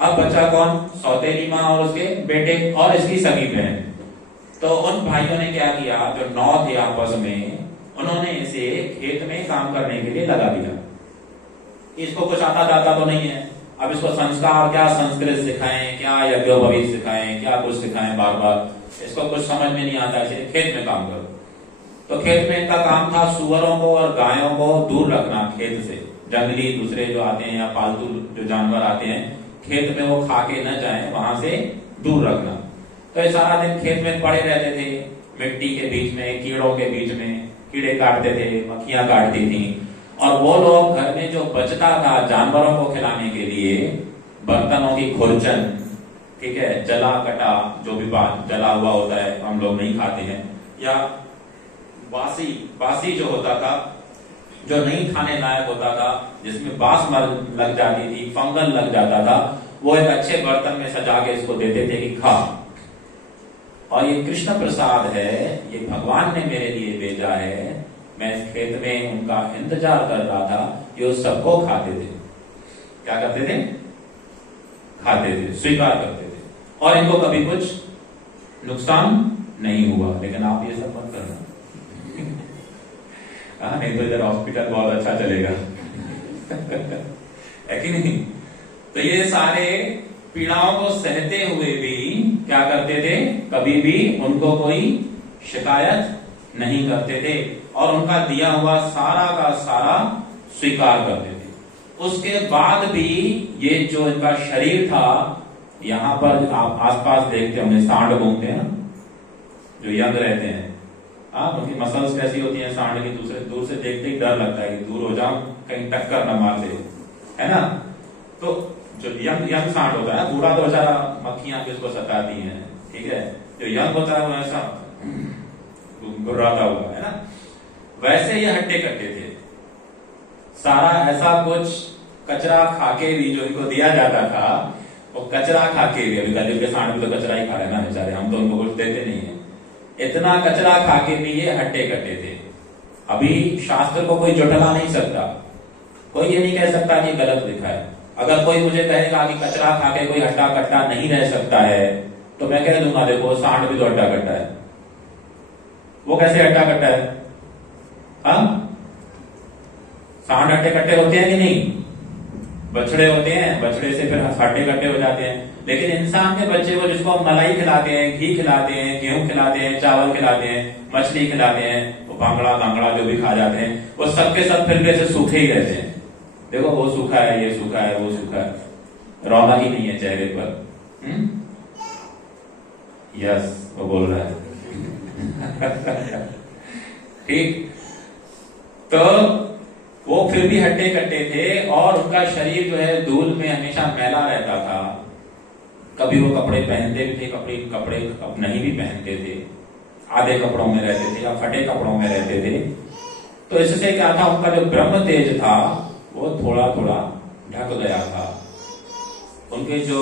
अब बचा कौन? सौतेली माँ और उसके बेटे और इसकी सगी बहन। तो उन भाइयों ने क्या किया, जो 9 थे आपस में, उन्होंने इसे खेत में काम करने के लिए लगा दिया। इसको कुछ आता जाता तो नहीं है, अब इसको संस्कार क्या, संस्कृत सिखाएं, क्या यज्ञोपवीत सिखाएं, क्या कुछ सिखाएं, बार बार इसको कुछ समझ में नहीं आता, इसलिए खेत में काम करो। तो खेत में इनका काम था सुअरों को और गायों को दूर रखना खेत से, जंगली दूसरे जो आते हैं या पालतू जो जानवर आते हैं खेत में वो खा के न जाए, वहां से दूर रखना। तो ये सारा दिन खेत में पड़े रहते थे, मिट्टी के बीच में, कीड़ों के बीच में, कीड़े काटते थे, मक्खियां काटती थी। और वो लोग घर में जो बचता था जानवरों को खिलाने के लिए, बर्तनों की खुरचन, ठीक है, जला कटा जो भी जला हुआ होता है हम लोग नहीं खाते हैं, या बासी जो होता था, जो नहीं खाने लायक होता था, जिसमें बास लग जाती थी, फंगल लग जाता था, वो एक अच्छे बर्तन में सजा के इसको देते थे कि खा। और ये कृष्ण प्रसाद है, ये भगवान ने मेरे लिए भेजा है, मैं इस खेत में उनका इंतजार कर रहा था, ये उस सबको खाते थे। क्या करते थे? खाते थे, स्वीकार करते थे, और इनको कभी कुछ नुकसान नहीं हुआ। लेकिन आप ये सब मत करना नहीं तो इधर हॉस्पिटल बहुत अच्छा चलेगा है कि नहीं? तो ये सारे पीड़ाओं को सहते हुए भी क्या करते थे, कभी भी उनको कोई शिकायत नहीं करते थे और उनका दिया हुआ सारा का सारा स्वीकार करते थे। उसके बाद भी ये जो इनका शरीर था, यहाँ पर आप आसपास देखते होंगे सांड घूमते हैं ना, जो यंग रहते हैं, उनकी मसल्स कैसी होती हैं सांड की, दूर से देखते ही डर लगता है कि दूर हो जाऊं कहीं टक्कर न मार दे, है ना? तो जो यंग सांड होता है, बूढ़ा तो बेचारा मक्खियां भी उसको सताती हैं, ठीक है, जो यंग होता है वो ऐसा गुर्राता हुआ, है ना। वैसे ये हट्टे कट्टे थे, सारा ऐसा कुछ कचरा खाके भी जो इनको दिया जाता था, वो कचरा खाके भी, अभी कल के सांड भी तो कचरा ही खा रहे ना बेचारे, हम तो उनको कुछ देते नहीं है, इतना कचरा खाके भी ये हट्टे कट्टे थे। अभी शास्त्र को कोई जुटला नहीं सकता, कोई ये नहीं कह सकता कि गलत लिखा है। अगर कोई मुझे कहेगा कि कचरा खाके कोई हट्टा कट्टा नहीं रह सकता है, तो मैं कह दूंगा देखो सांड भी तो हट्टा कट्टा है। वो कैसे हट्टा कट्टा है? हाँ, सांड हट्टे कट्टे होते हैं कि नहीं? बछड़े होते हैं, बछड़े से फिर हट्टे कट्टे हो जाते हैं। लेकिन इंसान के बच्चे को, जिसको हम मलाई खिलाते हैं, घी खिलाते हैं, गेहूं खिलाते हैं, चावल खिलाते हैं, मछली खिलाते हैं, वो भांगड़ा भांगड़ा जो भी खा जाते हैं, वो सबके सब फिर भी ऐसे सूखे ही रहते हैं। देखो वो सूखा है, ये सूखा है, वो सूखा है, रौनक ही नहीं है चेहरे पर। यस, वो बोल रहा है। ठीक, तो वो फिर भी हट्टे कट्टे थे और उनका शरीर जो है धूल में हमेशा मैला रहता था। कभी वो कपड़े पहनते भी थे, कपड़े नहीं भी पहनते थे, आधे कपड़ों में रहते थे या फटे कपड़ों में रहते थे। तो इससे क्या था, उनका जो ब्रह्म तेज था वो थोड़ा थोड़ा ढक गया था। उनके जो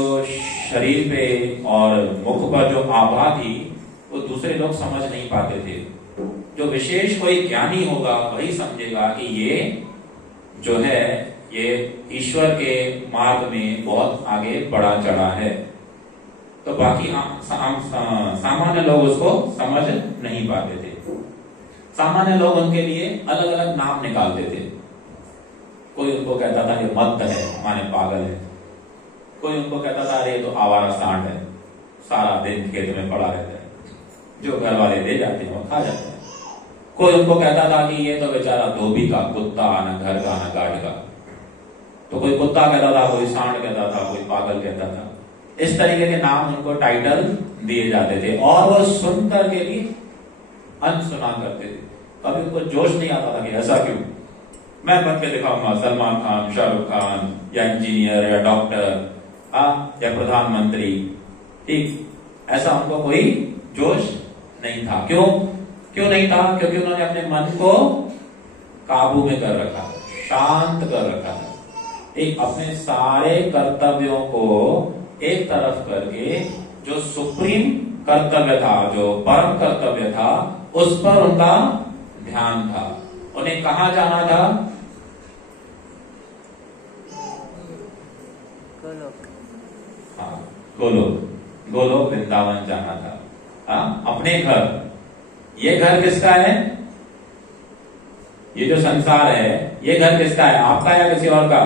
शरीर पे और मुख पर जो आभा थी वो दूसरे लोग समझ नहीं पाते थे। जो विशेष कोई ज्ञानी होगा वही समझेगा कि ये जो है ये ईश्वर के मार्ग में बहुत आगे बढ़ा चढ़ा है। तो बाकी सामान्य लोग उसको समझ नहीं पाते थे। सामान्य लोग उनके लिए अलग अलग नाम निकालते थे। कोई उनको कहता था ये मत्त है, माने पागल है। कोई उनको कहता था अरे तो आवारा सांड है, सारा दिन खेत में पड़ा रहता है, जो घर वाले दे जाते हैं वो खा जाते हैं। कोई उनको कहता था कि ये तो बेचारा धोबी का कुत्ता, ना घर का ना गाड़ का। तो कोई कुत्ता कहता था, कोई सांड कहता था, कोई पागल कहता था। इस तरीके के नाम उनको टाइटल दिए जाते थे और वो सुनकर के भी अनसुना करते थे। कभी उनको जोश नहीं आता था कि ऐसा क्यों, मैं बन के दिखाऊंगा सलमान खान, शाहरुख खान, या इंजीनियर या डॉक्टर या प्रधानमंत्री। ठीक, ऐसा उनको कोई जोश नहीं था। क्यों नहीं था? क्योंकि उन्होंने अपने मन को काबू में कर रखा, शांत कर रखा था। एक अपने सारे कर्तव्यों को एक तरफ करके जो सुप्रीम कर्तव्य था, जो परम कर्तव्य था, उस पर उनका ध्यान था। उन्हें कहां जाना था? गोलोक वृंदावन जाना था। अपने घर। ये घर किसका है? ये जो संसार है ये घर किसका है? आपका या किसी और का?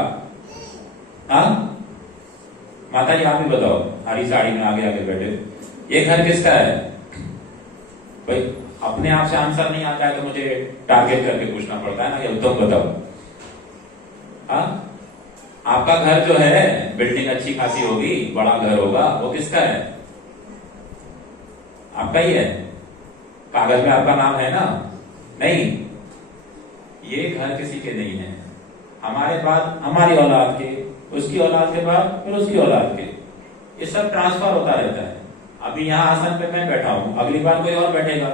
माता जी आप ही बताओ, हरी साड़ी में आगे आगे बैठे, ये घर किसका है? भाई अपने आप से आंसर नहीं आता है तो मुझे टारगेट करके पूछना पड़ता है ना, ये तुम बताओ। आपका घर जो है, बिल्डिंग अच्छी खासी होगी, बड़ा घर होगा, वो किसका है? आपका ही है। कागज में आपका नाम है ना? नहीं, ये घर किसी के नहीं है। हमारे बाद हमारी औलाद के, उसकी औलाद के बाद फिर उसकी औलाद के, ये सब ट्रांसफर होता रहता है। अभी यहाँ आसन पे मैं बैठा हूं, अगली बार कोई और बैठेगा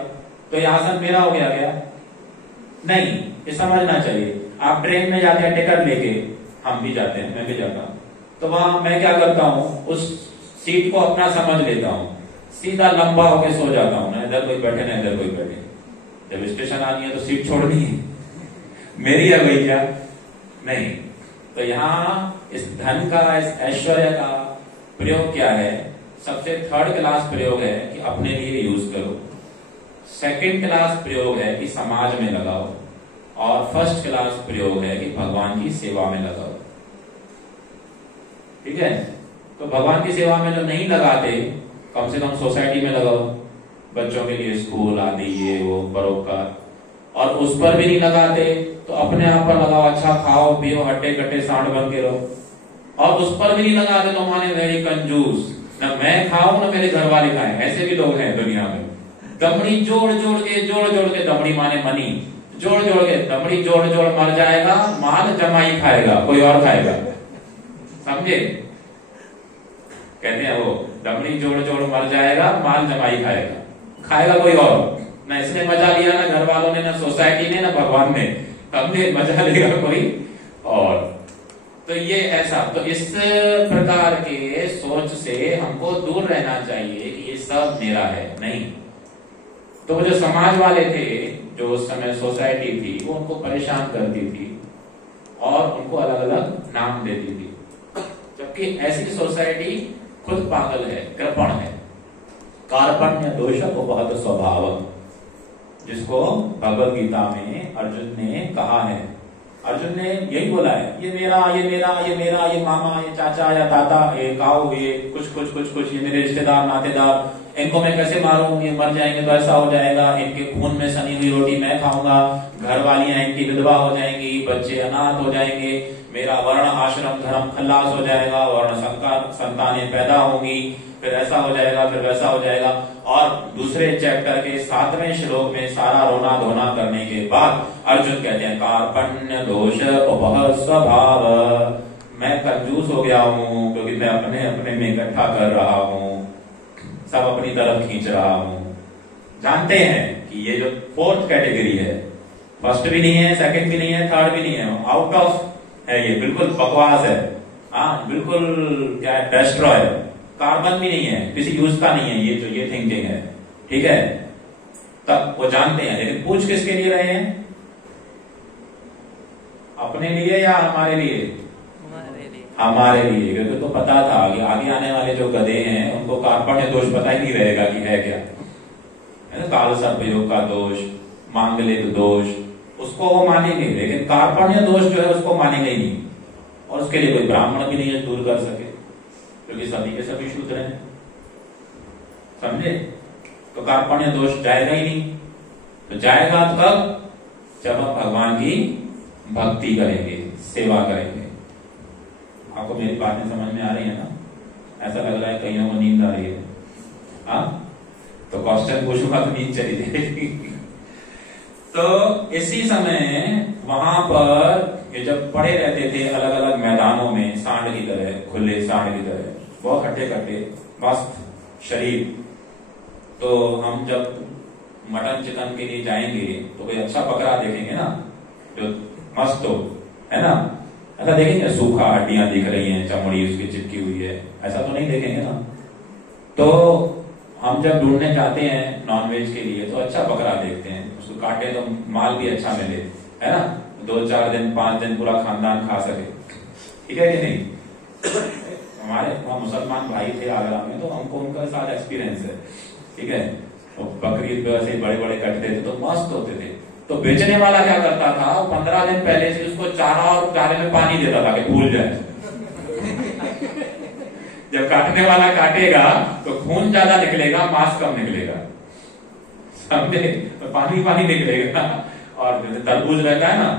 तो ये आसन मेरा हो गया क्या? नहीं, ये समझना चाहिए। आप ट्रेन में जाते हैं टिकट लेके, हम भी जाते हैं, मैं भी जाता हूं, तो वहां मैं क्या करता हूं, उस सीट को अपना समझ लेता हूं, सीधा लंबा होके सो जाता हूं, ना इधर कोई बैठे ना इधर कोई बैठे। जब स्टेशन आनी है तो सीट छोड़नी है, मेरी है भाई क्या? नहीं। तो यहाँ इस धन का, इस ऐश्वर्य का प्रयोग क्या है? सबसे थर्ड क्लास प्रयोग है कि अपने लिए यूज करो, सेकंड क्लास प्रयोग है कि समाज में लगाओ, और फर्स्ट क्लास प्रयोग है कि भगवान की सेवा में लगाओ। ठीक है? तो भगवान की सेवा में जो नहीं लगाते, कम से कम सोसाइटी में लगाओ, बच्चों के लिए स्कूल आदि ये वो परोपकार, और उस पर भी नहीं लगाते तो अपने आप पर लगाओ, अच्छा खाओ पियो, हट्टे कट्टे सांड बन के रहो। और उस पर भी नहीं लगाते तो माने वेरी कंजूस, ना मैं खाऊं ना मेरे घर वाले खाएं, ऐसे भी लोग हैं दुनिया में। दमड़ी जोड़ जोड़ के दमड़ी माने मनी, जोड़ के दमड़ी जोड़ मर जाएगा, माल जमाई खाएगा, कोई और खाएगा। समझे? कहते हैं वो दमड़ी जोड़ मर जाएगा, माल जमाई खाएगा, खाएगा कोई और। ना इसने मजा लिया, ना घर वालों ने, ना सोसाइटी ने, ना भगवान ने, हमने मजा लिया कोई और। तो ये ऐसा, तो इस प्रकार के सोच से हमको दूर रहना चाहिए कि ये सब मेरा है, नहीं। तो वो जो समाज वाले थे, जो उस समय सोसाइटी थी, वो उनको परेशान करती थी और उनको अलग अलग नाम देती थी, जबकि ऐसी सोसाइटी खुद पागल है, कृपण है। कार्पण्य दोष उपहत स्वभाव, जिसको भगवत गीता में अर्जुन ने कहा है। अर्जुन ने यही बोला है, ये मेरा, ये मेरा, ये मेरा, ये मामा, ये चाचा या ताता, ये काऊ, ये कुछ, ये मेरे रिश्तेदार नातेदार, इनको मैं कैसे मारूं, ये मर जाएंगे तो ऐसा हो जाएगा, इनके खून में सनी हुई रोटी मैं खाऊंगा, घर वालियां इनकी विधवा हो जाएंगी, बच्चे अनाथ हो जाएंगे, मेरा वर्ण आश्रम धर्म खल्लास हो जाएगा, वर्ण संतानें पैदा होंगी, फिर ऐसा हो जाएगा, फिर वैसा हो जाएगा। और दूसरे चैप्टर के 7वें श्लोक में सारा रोना धोना करने के बाद अर्जुन कहते हैं, कार्पण्य दोष उपहत स्वभाव, मैं कंजूस हो गया हूं क्योंकि मैं अपने अपने में इकट्ठा कर रहा हूं, सब अपनी तरफ खींच रहा हूं। जानते हैं कि ये जो 4th कैटेगरी है, फर्स्ट भी नहीं है, सेकंड भी नहीं है, थर्ड भी नहीं है, आउट ऑफ है, ये बिल्कुल बकवास है। हाँ, बिल्कुल क्या है, डेस्ट्रॉय, कार्बन भी नहीं है, किसी यूज का नहीं है, ये जो ये थिंकिंग है, ठीक है। तब वो जानते हैं, लेकिन पूछ किसके लिए रहे हैं? अपने लिए या हमारे लिए? हमारे लिए, क्योंकि तो पता था आगे आने वाले जो गधे हैं उनको कार्पण्य दोष पता ही नहीं रहेगा कि है क्या, है ना। काल सर्पयोग का दोष, मांगलिक दोष, उसको वो मानेंगे, लेकिन कार्पण्य दोष जो है उसको मानेंगे ही नहीं। और उसके लिए कोई ब्राह्मण भी नहीं है दूर कर सके, क्योंकि सभी के सभी शूद्र हैं, समझे। तो कार्पण्य दोष जाएगा ही नहीं। तो जाएगा तो कब? जब आप भगवान की भक्ति करेंगे, सेवा करेंगे। आपको मेरी बातें समझ में आ रही है ना? ऐसा लग रहा है कईयों को नींद आ रही है, हाँ? तो क्वेश्चन पूछूंगा तो नींद चली जाएगी। तो इसी समय वहां पर ये जब पड़े रहते थे अलग अलग मैदानों में, सांड की तरह, खुले सांड की तरह, बहुत हट्टे कट्टे मस्त शरीर। तो हम जब मटन चिकन के लिए जाएंगे तो कोई अच्छा बकरा देखेंगे ना, जो मस्त हो, है ना। ऐसा देखेंगे सूखा हड्डियां दिख रही हैं, चमड़ी उसकी चिपकी हुई है, ऐसा तो नहीं देखेंगे ना। तो हम जब ढूंढने जाते हैं नॉनवेज के लिए तो अच्छा बकरा देखते हैं, उसको काटे तो माल भी अच्छा मिले, है ना, 2-4 दिन 5 दिन पूरा खानदान खा सके, ठीक है कि नहीं। हमारे वहाँ मुसलमान भाई थे आगरा में, तो हमको उनका साथ एक्सपीरियंस है, ठीक है। तो बकरी वैसे बड़े बड़े कटते थे तो मस्त होते थे। तो बेचने वाला क्या करता था, 15 दिन पहले से उसको चारा और चारे में पानी देता था कि भूल जाए। जब काटने वाला काटेगा तो खून ज्यादा निकलेगा, मांस कम निकलेगा, समझे। तो पानी पानी निकलेगा। और जैसे तरबूज रहता है ना,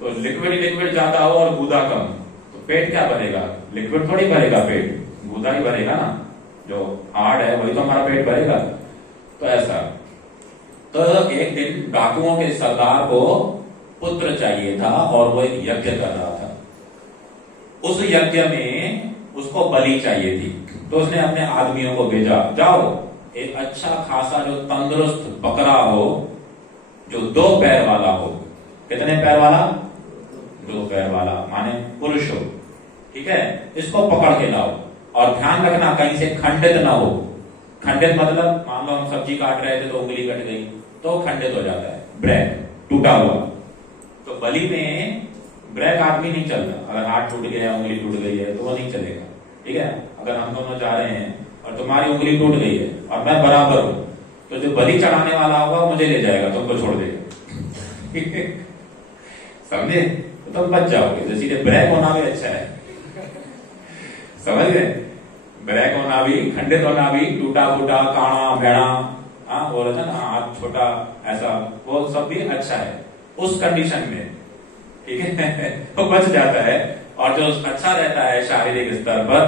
तो लिक्विड ज्यादा हो और गूदा कम, तो पेट क्या भरेगा? लिक्विड थोड़ी भरेगा पेट, गूदा ही भरेगा ना। जो हार्ड है वही तो हमारा पेट भरेगा। तो ऐसा, तो एक दिन डाकुओं के सरदार को पुत्र चाहिए था और वो एक यज्ञ कर रहा था। उस यज्ञ में उसको बलि चाहिए थी, तो उसने अपने आदमियों को भेजा, जाओ एक अच्छा खासा जो तंदुरुस्त बकरा हो, जो 2 पैर वाला हो। कितने पैर वाला? 2 पैर वाला, माने पुरुष हो, ठीक है। इसको पकड़ के लाओ और ध्यान रखना कहीं से खंडित ना हो। खंडित मतलब मान लो हम सब्जी काट रहे थे तो उंगली कट गई तो खंडित हो जाता है, ब्रेक, टूटा हुआ। तो बलि में ब्रेक आदमी नहीं चलता, अगर हाथ टूट गया, उंगली टूट गई है तो वो नहीं चलेगा, ठीक है। अगर हम दोनों जा रहे हैं और तुम्हारी उंगली टूट गई है और मैं बराबर हूं, तो जो बलि चढ़ाने वाला होगा मुझे ले जाएगा, तुमको छोड़ देगा। समझे? तो तुम बच जाओगे। तो इसलिए ब्रेक होना भी अच्छा है, समझ गए। ब्रेक होना भी, खंडित होना भी, टूटा फूटा, काना भेड़ा, हाँ बोला था ना, हाथ छोटा, ऐसा, वो सब भी अच्छा है उस कंडीशन में, ठीक है। वो बच जाता है। और जो अच्छा रहता है शारीरिक स्तर पर,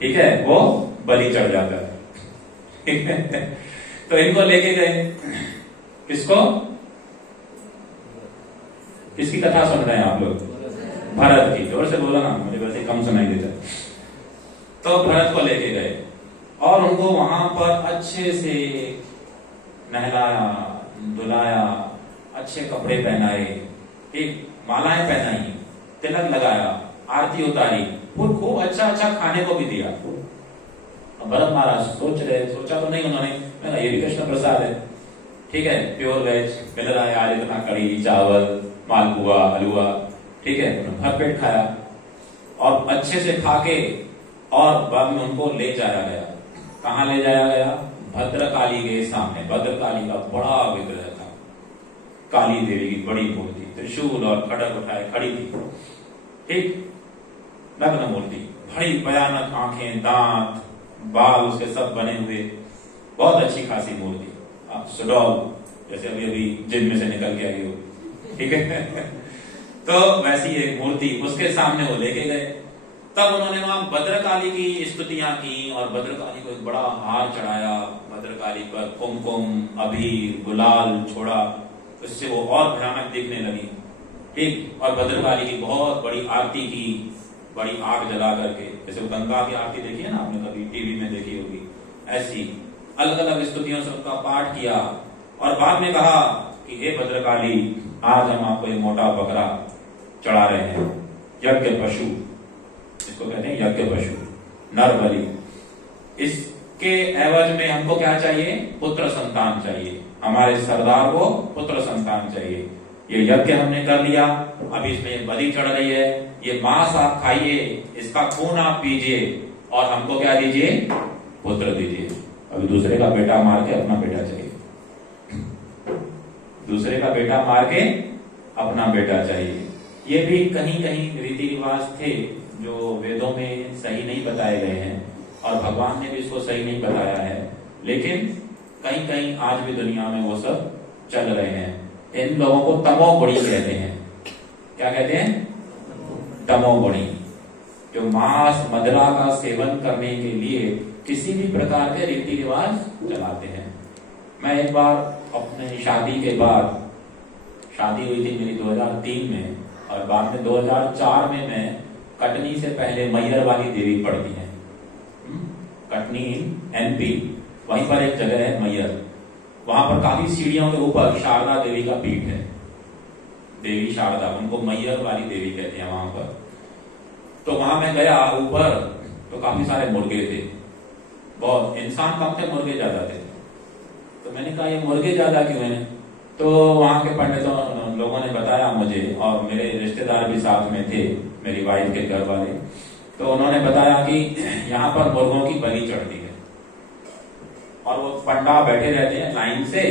ठीक है, वो बलि चढ़ जाता है, ठीक है। तो इनको लेके गए, किसको? किसकी कथा सुन रहे हैं आप लोग? भरत की। जोर से बोला ना, मुझे वैसे कम सुनाई देता। तो भरत को लेके गए और उनको वहां पर अच्छे से नहलाया, धुलाया, अच्छे कपड़े पहनाए, एक मालाएं पहनाई, तिलक लगाया, आरती उतारी, खूब अच्छा अच्छा खाने को भी दिया। भरत महाराज सोचा तो नहीं उन्होंने, ये भी कृष्ण प्रसाद है, ठीक है, प्योर वेज मिल रहा है, आज इतना कड़ी चावल, मालपुआ, हलवा, ठीक है, भर पेट खाया और अच्छे से खा के और बाद में उनको ले जाया गया। कहाँ ले जाया गया? भद्रकाली के सामने। भद्रकाली का बड़ा विग्रह था, काली देवी की बड़ी मूर्ति, त्रिशूल और खड्ग उठाए खड़ी थी, ठीक, नग्न मूर्ति, बड़ी भयानक आंखें, दांत, बाल उसके सब बने हुए, बहुत अच्छी खासी मूर्ति, सुडौल, जैसे अभी अभी जिम में से निकल के आई हो, ठीक है। तो वैसी एक मूर्ति उसके सामने वो लेके गए। तब उन्होंने वहां भद्रकाली की स्तुतियां की और भद्रकाली को एक बड़ा हार चढ़ाया, भद्रकाली पर कुमकुम, अबीर, गुलाल छोड़ा, उससे वो और भयानक दिखने लगी, ठीक। और भद्रकाली की बहुत बड़ी आरती की, बड़ी आग जला करके, जैसे गंगा की आरती देखी है ना आपने, कभी टीवी में देखी होगी, ऐसी अलग अलग स्तुतियों से उनका पाठ किया। और बाद में कहा कि हे भद्रकाली, आज हम आपको एक मोटा बकरा चढ़ा रहे हैं, यज्ञ पशु, इसको कहते हैं यज्ञ पशु, नर बलि। इसके एवज में हमको क्या चाहिए? पुत्र संतान चाहिए, हमारे सरदार को पुत्र संतान चाहिए। ये यज्ञ हमने कर लिया, अब इसमें बलि चढ़ रही है, ये मांस आप खाइए, इसका खून आप पीजिए और हमको क्या दीजिए? पुत्र दीजिए। अभी दूसरे का बेटा मार के अपना बेटा चाहिए, दूसरे का बेटा मार के अपना बेटा चाहिए। ये भी कहीं कहीं रीति रिवाज थे जो वेदों में सही नहीं बताए गए हैं और भगवान ने भी इसको सही नहीं बताया है, लेकिन कहीं कहीं आज भी दुनिया में वो सब चल रहे हैं। इन लोगों को तमोगुणी कहते हैं। क्या कहते हैं? तमोगुणी, जो मांस मदिरा का सेवन करने के लिए किसी भी प्रकार के रीति रिवाज चलाते हैं। मैं एक बार अपने शादी के बाद, शादी हुई थी मेरी 2003 में और बाद में 2004 में मैं कटनी से पहले मैयर वाली देवी पड़ती है, कटनी MP, वहीं पर एक जगह है मैयर, वहां पर काफी सीढ़ियों के ऊपर शारदा देवी का पीठ है, देवी शारदा, उनको मैयर वाली देवी कहते हैं वहां पर। तो वहां मैं गया ऊपर, तो काफी सारे मुर्गे थे, बहुत, इंसान कम थे, मुर्गे ज्यादा थे। तो मैंने कहा ये मुर्गे ज्यादा क्यों हैं? तो वहां के पंडितों लोगों ने बताया मुझे, और मेरे रिश्तेदार भी साथ में थे, मेरी वाइफ के घर वाले, तो उन्होंने बताया कि यहाँ पर मुर्गों की बलि चढ़ती है और वो पंडा बैठे रहते हैं लाइन से,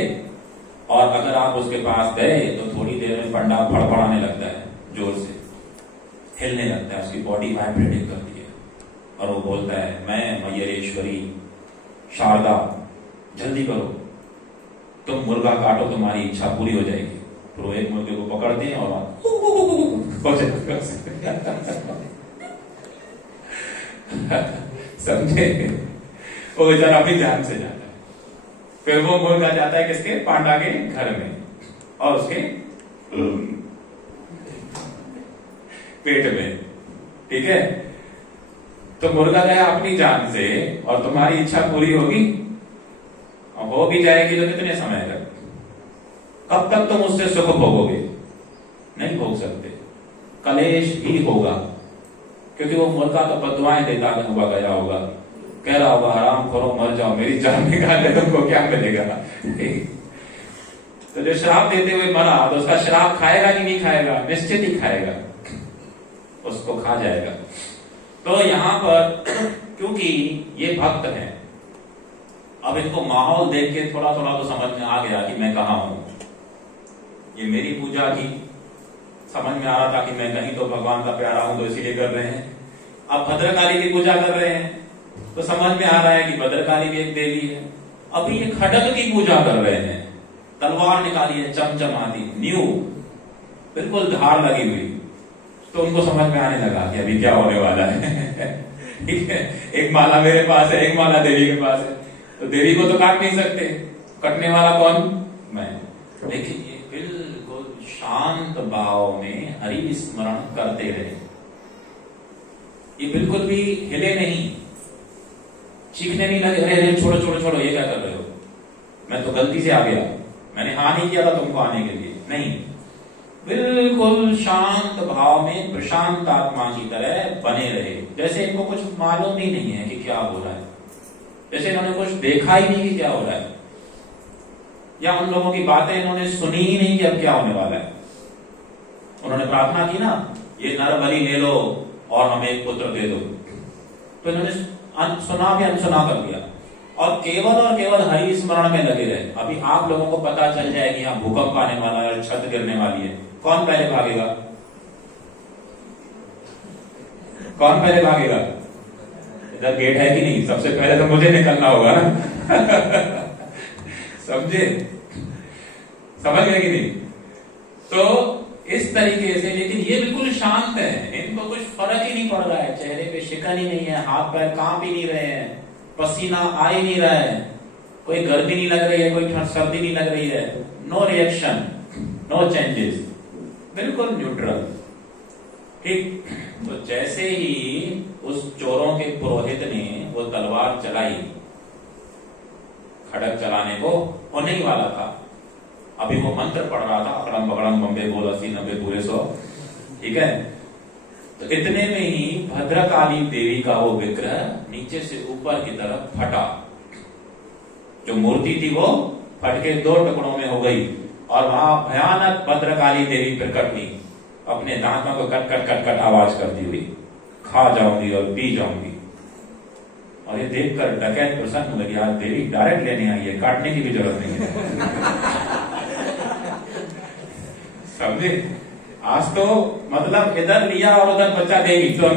और अगर आप उसके पास गए तो थोड़ी देर में पंडा फड़फड़ाने लगता है, जोर से हिलने लगता है, उसकी बॉडी वाइब्रेटिंग करती है और वो बोलता है, मैं मैयरेश्वरी शारदा, जल्दी करो, तुम मुर्गा काटो, तुम्हारी इच्छा पूरी हो जाएगी। तो वो एक मुर्गे को पकड़ते हैं और समझे, वो बेचारा अपनी जान से जाता है। फिर वो मुर्गा जाता है किसके? पांडा के घर में, और उसके पेट में, ठीक है। तो मुर्गा गया अपनी जान से, और तुम्हारी इच्छा पूरी होगी, हो भी जाएगी तो कितने समय तक? कब तक तुम उससे सुख भोगोगे? नहीं भोग सकते, कलेश ही होगा, क्योंकि वो मुर्गा तो बदुआएं देता हुआ गया होगा, कह रहा होगा हराम खोरो मर जाओ, मेरी जान निकाल दे, तुमको क्या मिलेगा? तो जो श्राप देते हुए मरा, तो उसका श्राप खाएगा कि नहीं खाएगा? निश्चित ही खाएगा, उसको खा जाएगा। तो यहाँ पर क्योंकि ये भक्त हैं, अब इनको माहौल देख के थोड़ा थोड़ा तो समझ में आ गया कि मैं कहाँ हूं। ये मेरी पूजा की समझ में आ रहा था कि मैं कहीं तो भगवान का प्यारा हूं, तो इसीलिए कर रहे हैं। अब भद्रकाली की पूजा कर रहे हैं तो समझ में आ रहा है कि भद्रकाली भी एक देवी है। अभी ये खड्ग की पूजा कर रहे हैं, तलवार निकाली है चमचमाती, न्यू, बिल्कुल धार लगी हुई, तो उनको समझ में आने लगा कि अभी क्या होने वाला है। ठीक है, एक माला मेरे पास है, एक माला देवी के पास है, तो देवी को तो काट नहीं सकते, कटने वाला कौन? मैं। देखिए बिल्कुल शांत भाव में हरि स्मरण करते रहे, ये बिल्कुल भी हिले नहीं, चीखने नहीं लगे, अरे अरे छोड़ो छोड़ो छोड़ो, ये क्या कर रहे हो, मैं तो गलती से आ गया, मैंने हाँ नहीं किया था तुमको आने के लिए, नहीं, बिल्कुल शांत भाव में प्रशांत आत्मा की तरह बने रहे, जैसे इनको कुछ मालूम ही नहीं है कि क्या हो रहा है, जैसे इन्होंने कुछ देखा ही नहीं कि क्या हो रहा है, या उन लोगों की बातें इन्होंने सुनी ही नहीं कि अब क्या होने वाला है। उन्होंने प्रार्थना की ना, ये नर बलि ले लो और हमें एक पुत्र दे दो, तो इन्होंने सुना भी अनसुना कर दिया और केवल हरि स्मरण में लगे रहे। अभी आप लोगों को पता चल जाए कि यहाँ भूकंप आने वाला है, छत गिरने वाली है, कौन पहले भागेगा? कौन पहले भागेगा? इधर गेट है कि नहीं? सबसे पहले तो मुझे निकलना होगा ना। समझे? समझ गए कि नहीं? तो इस तरीके से, लेकिन ये बिल्कुल शांत है, इनको कुछ फर्क ही नहीं पड़ रहा है, चेहरे पे शिकन ही नहीं है, हाथ पैर कांप ही नहीं रहे हैं, पसीना आ ही नहीं रहा है, कोई गर्मी नहीं लग रही है, कोई सर्दी नहीं लग रही है, नो रिएक्शन, नो चेंजेस, बिल्कुल न्यूट्रल। ठीक, तो जैसे ही उस चोरों के पुरोहित ने वो तलवार चलाई, खड़ग चलाने को होने ही वाला था, अभी वो मंत्र पढ़ रहा था, अकड़म पकड़म बम्बे बोल 80 90 पूरे 100, ठीक है। तो इतने में ही भद्रकाली देवी का वो विग्रह नीचे से ऊपर की तरफ फटा, जो मूर्ति थी वो फट के 2 टुकड़ों में हो गई और वहां भयानक भद्रकाली देवी प्रकट हुई, अपने दांतों को कट कट कट कट आवाज करती हुई, खा जाऊंगी और पी जाऊंगी। और ये देखकर डकैत प्रसन्न हो गया, देवी डायरेक्ट लेने आई है, काटने की भी जरूरत नहीं है। समझे? आज तो मतलब इधर लिया और उधर बच्चा देगी तो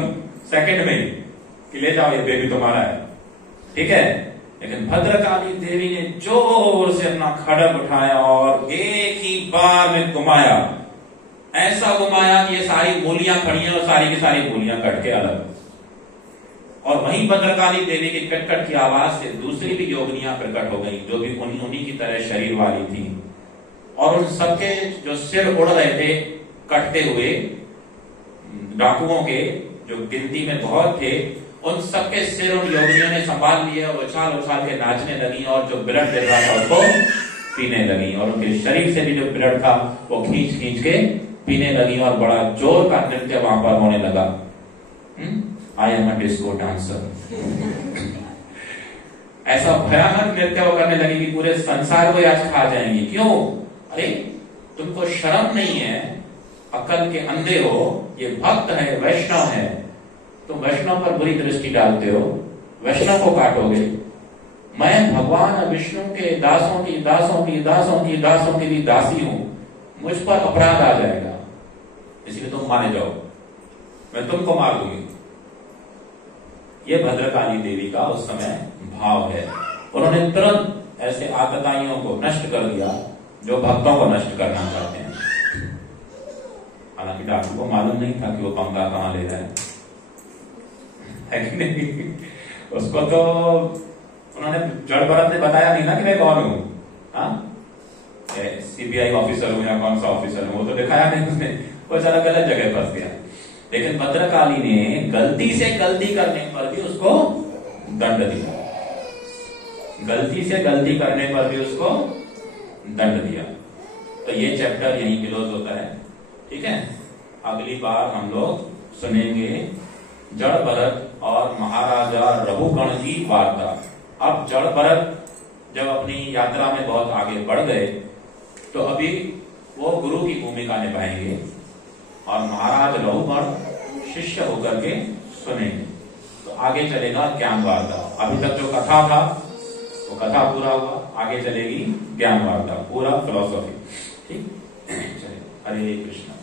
सेकंड में कि ले जाओ ये बेबी तुम्हारा है, ठीक है। लेकिन भद्रकाली देवी ने जोर से अपना खड़ग उठाया और एक ही बार में घुमाया, ऐसा घुमाया कि ये सारी गोलियां खड़ी हैं और सारी की सारी गोलियां कट के अलग। और वहीं भद्रकाली देवी की कटकट की आवाज से दूसरी भी योगिनियां प्रकट हो गई, जो भी उन्हीं की तरह शरीर वाली थी, और उन सबके जो सिर उड़ रहे थे कटते हुए, डाकुओं के जो गिनती में बहुत थे, उन सबके सिर उन योगिनियों ने संभाल लिए और उछाल उछाल के नाचने लगी, और जो ब्लड गिर रहा था उसको पीने लगी, और उनके शरीर से भी जो ब्लड था वो खींच खींच के पीने लगी, और बड़ा जोर का नृत्य वहां पर होने लगा। I am a disco dancer. ऐसा भयानक नृत्य वो करने लगी कि पूरे संसार को आज खा जाएंगी। क्यों? अरे तुमको शर्म नहीं है, अकल के अंधे हो, ये भक्त है, वैष्णव है, तुम वैष्णव पर बुरी दृष्टि डालते हो, वैष्णव को काटोगे। मैं भगवान विष्णु के दासों की दासों की दासों की दासों की भी दासी हूं, मुझ पर अपराध आ जाएगा, इसलिए तुम मारे जाओ, मैं तुमको मार दूंगी। ये भद्रकाली देवी का उस समय भाव है। उन्होंने तुरंत ऐसे आतताइयों को नष्ट कर दिया जो भक्तों को नष्ट करना चाहते हैं। हालांकि डाकू को मालूम नहीं था कि वो पंगा कहां ले रहा है कि नहीं? उसको तो उन्होंने जड़ भरत ने बताया नहीं ना कि मैं कौन हूं, हाँ, सीबीआई ऑफिसर हूं या कौन सा ऑफिसर हूं, वो तो दिखाया नहीं उसने, वो सारा गलत जगह फंस गया। लेकिन भद्रकाली ने गलती से गलती करने पर भी उसको दंड दिया, गलती से गलती करने पर भी उसको दंड दिया। तो ये चैप्टर यहीं क्लोज होता है, ठीक है। अगली बार हम लोग सुनेंगे जड़ भरत और महाराजा रघुगण की वार्ता। अब जड़ भरत जब अपनी यात्रा में बहुत आगे बढ़ गए तो अभी वो गुरु की भूमिका निभाएंगे और महाराज रघुगण शिष्य होकर के सुनेंगे। तो आगे चलेगा ज्ञान वार्ता। अभी तक जो कथा था वो कथा पूरा हुआ, आगे चलेगी ज्ञान वार्ता, पूरा फिलॉसफी, ठीक। चलिए, हरे कृष्ण।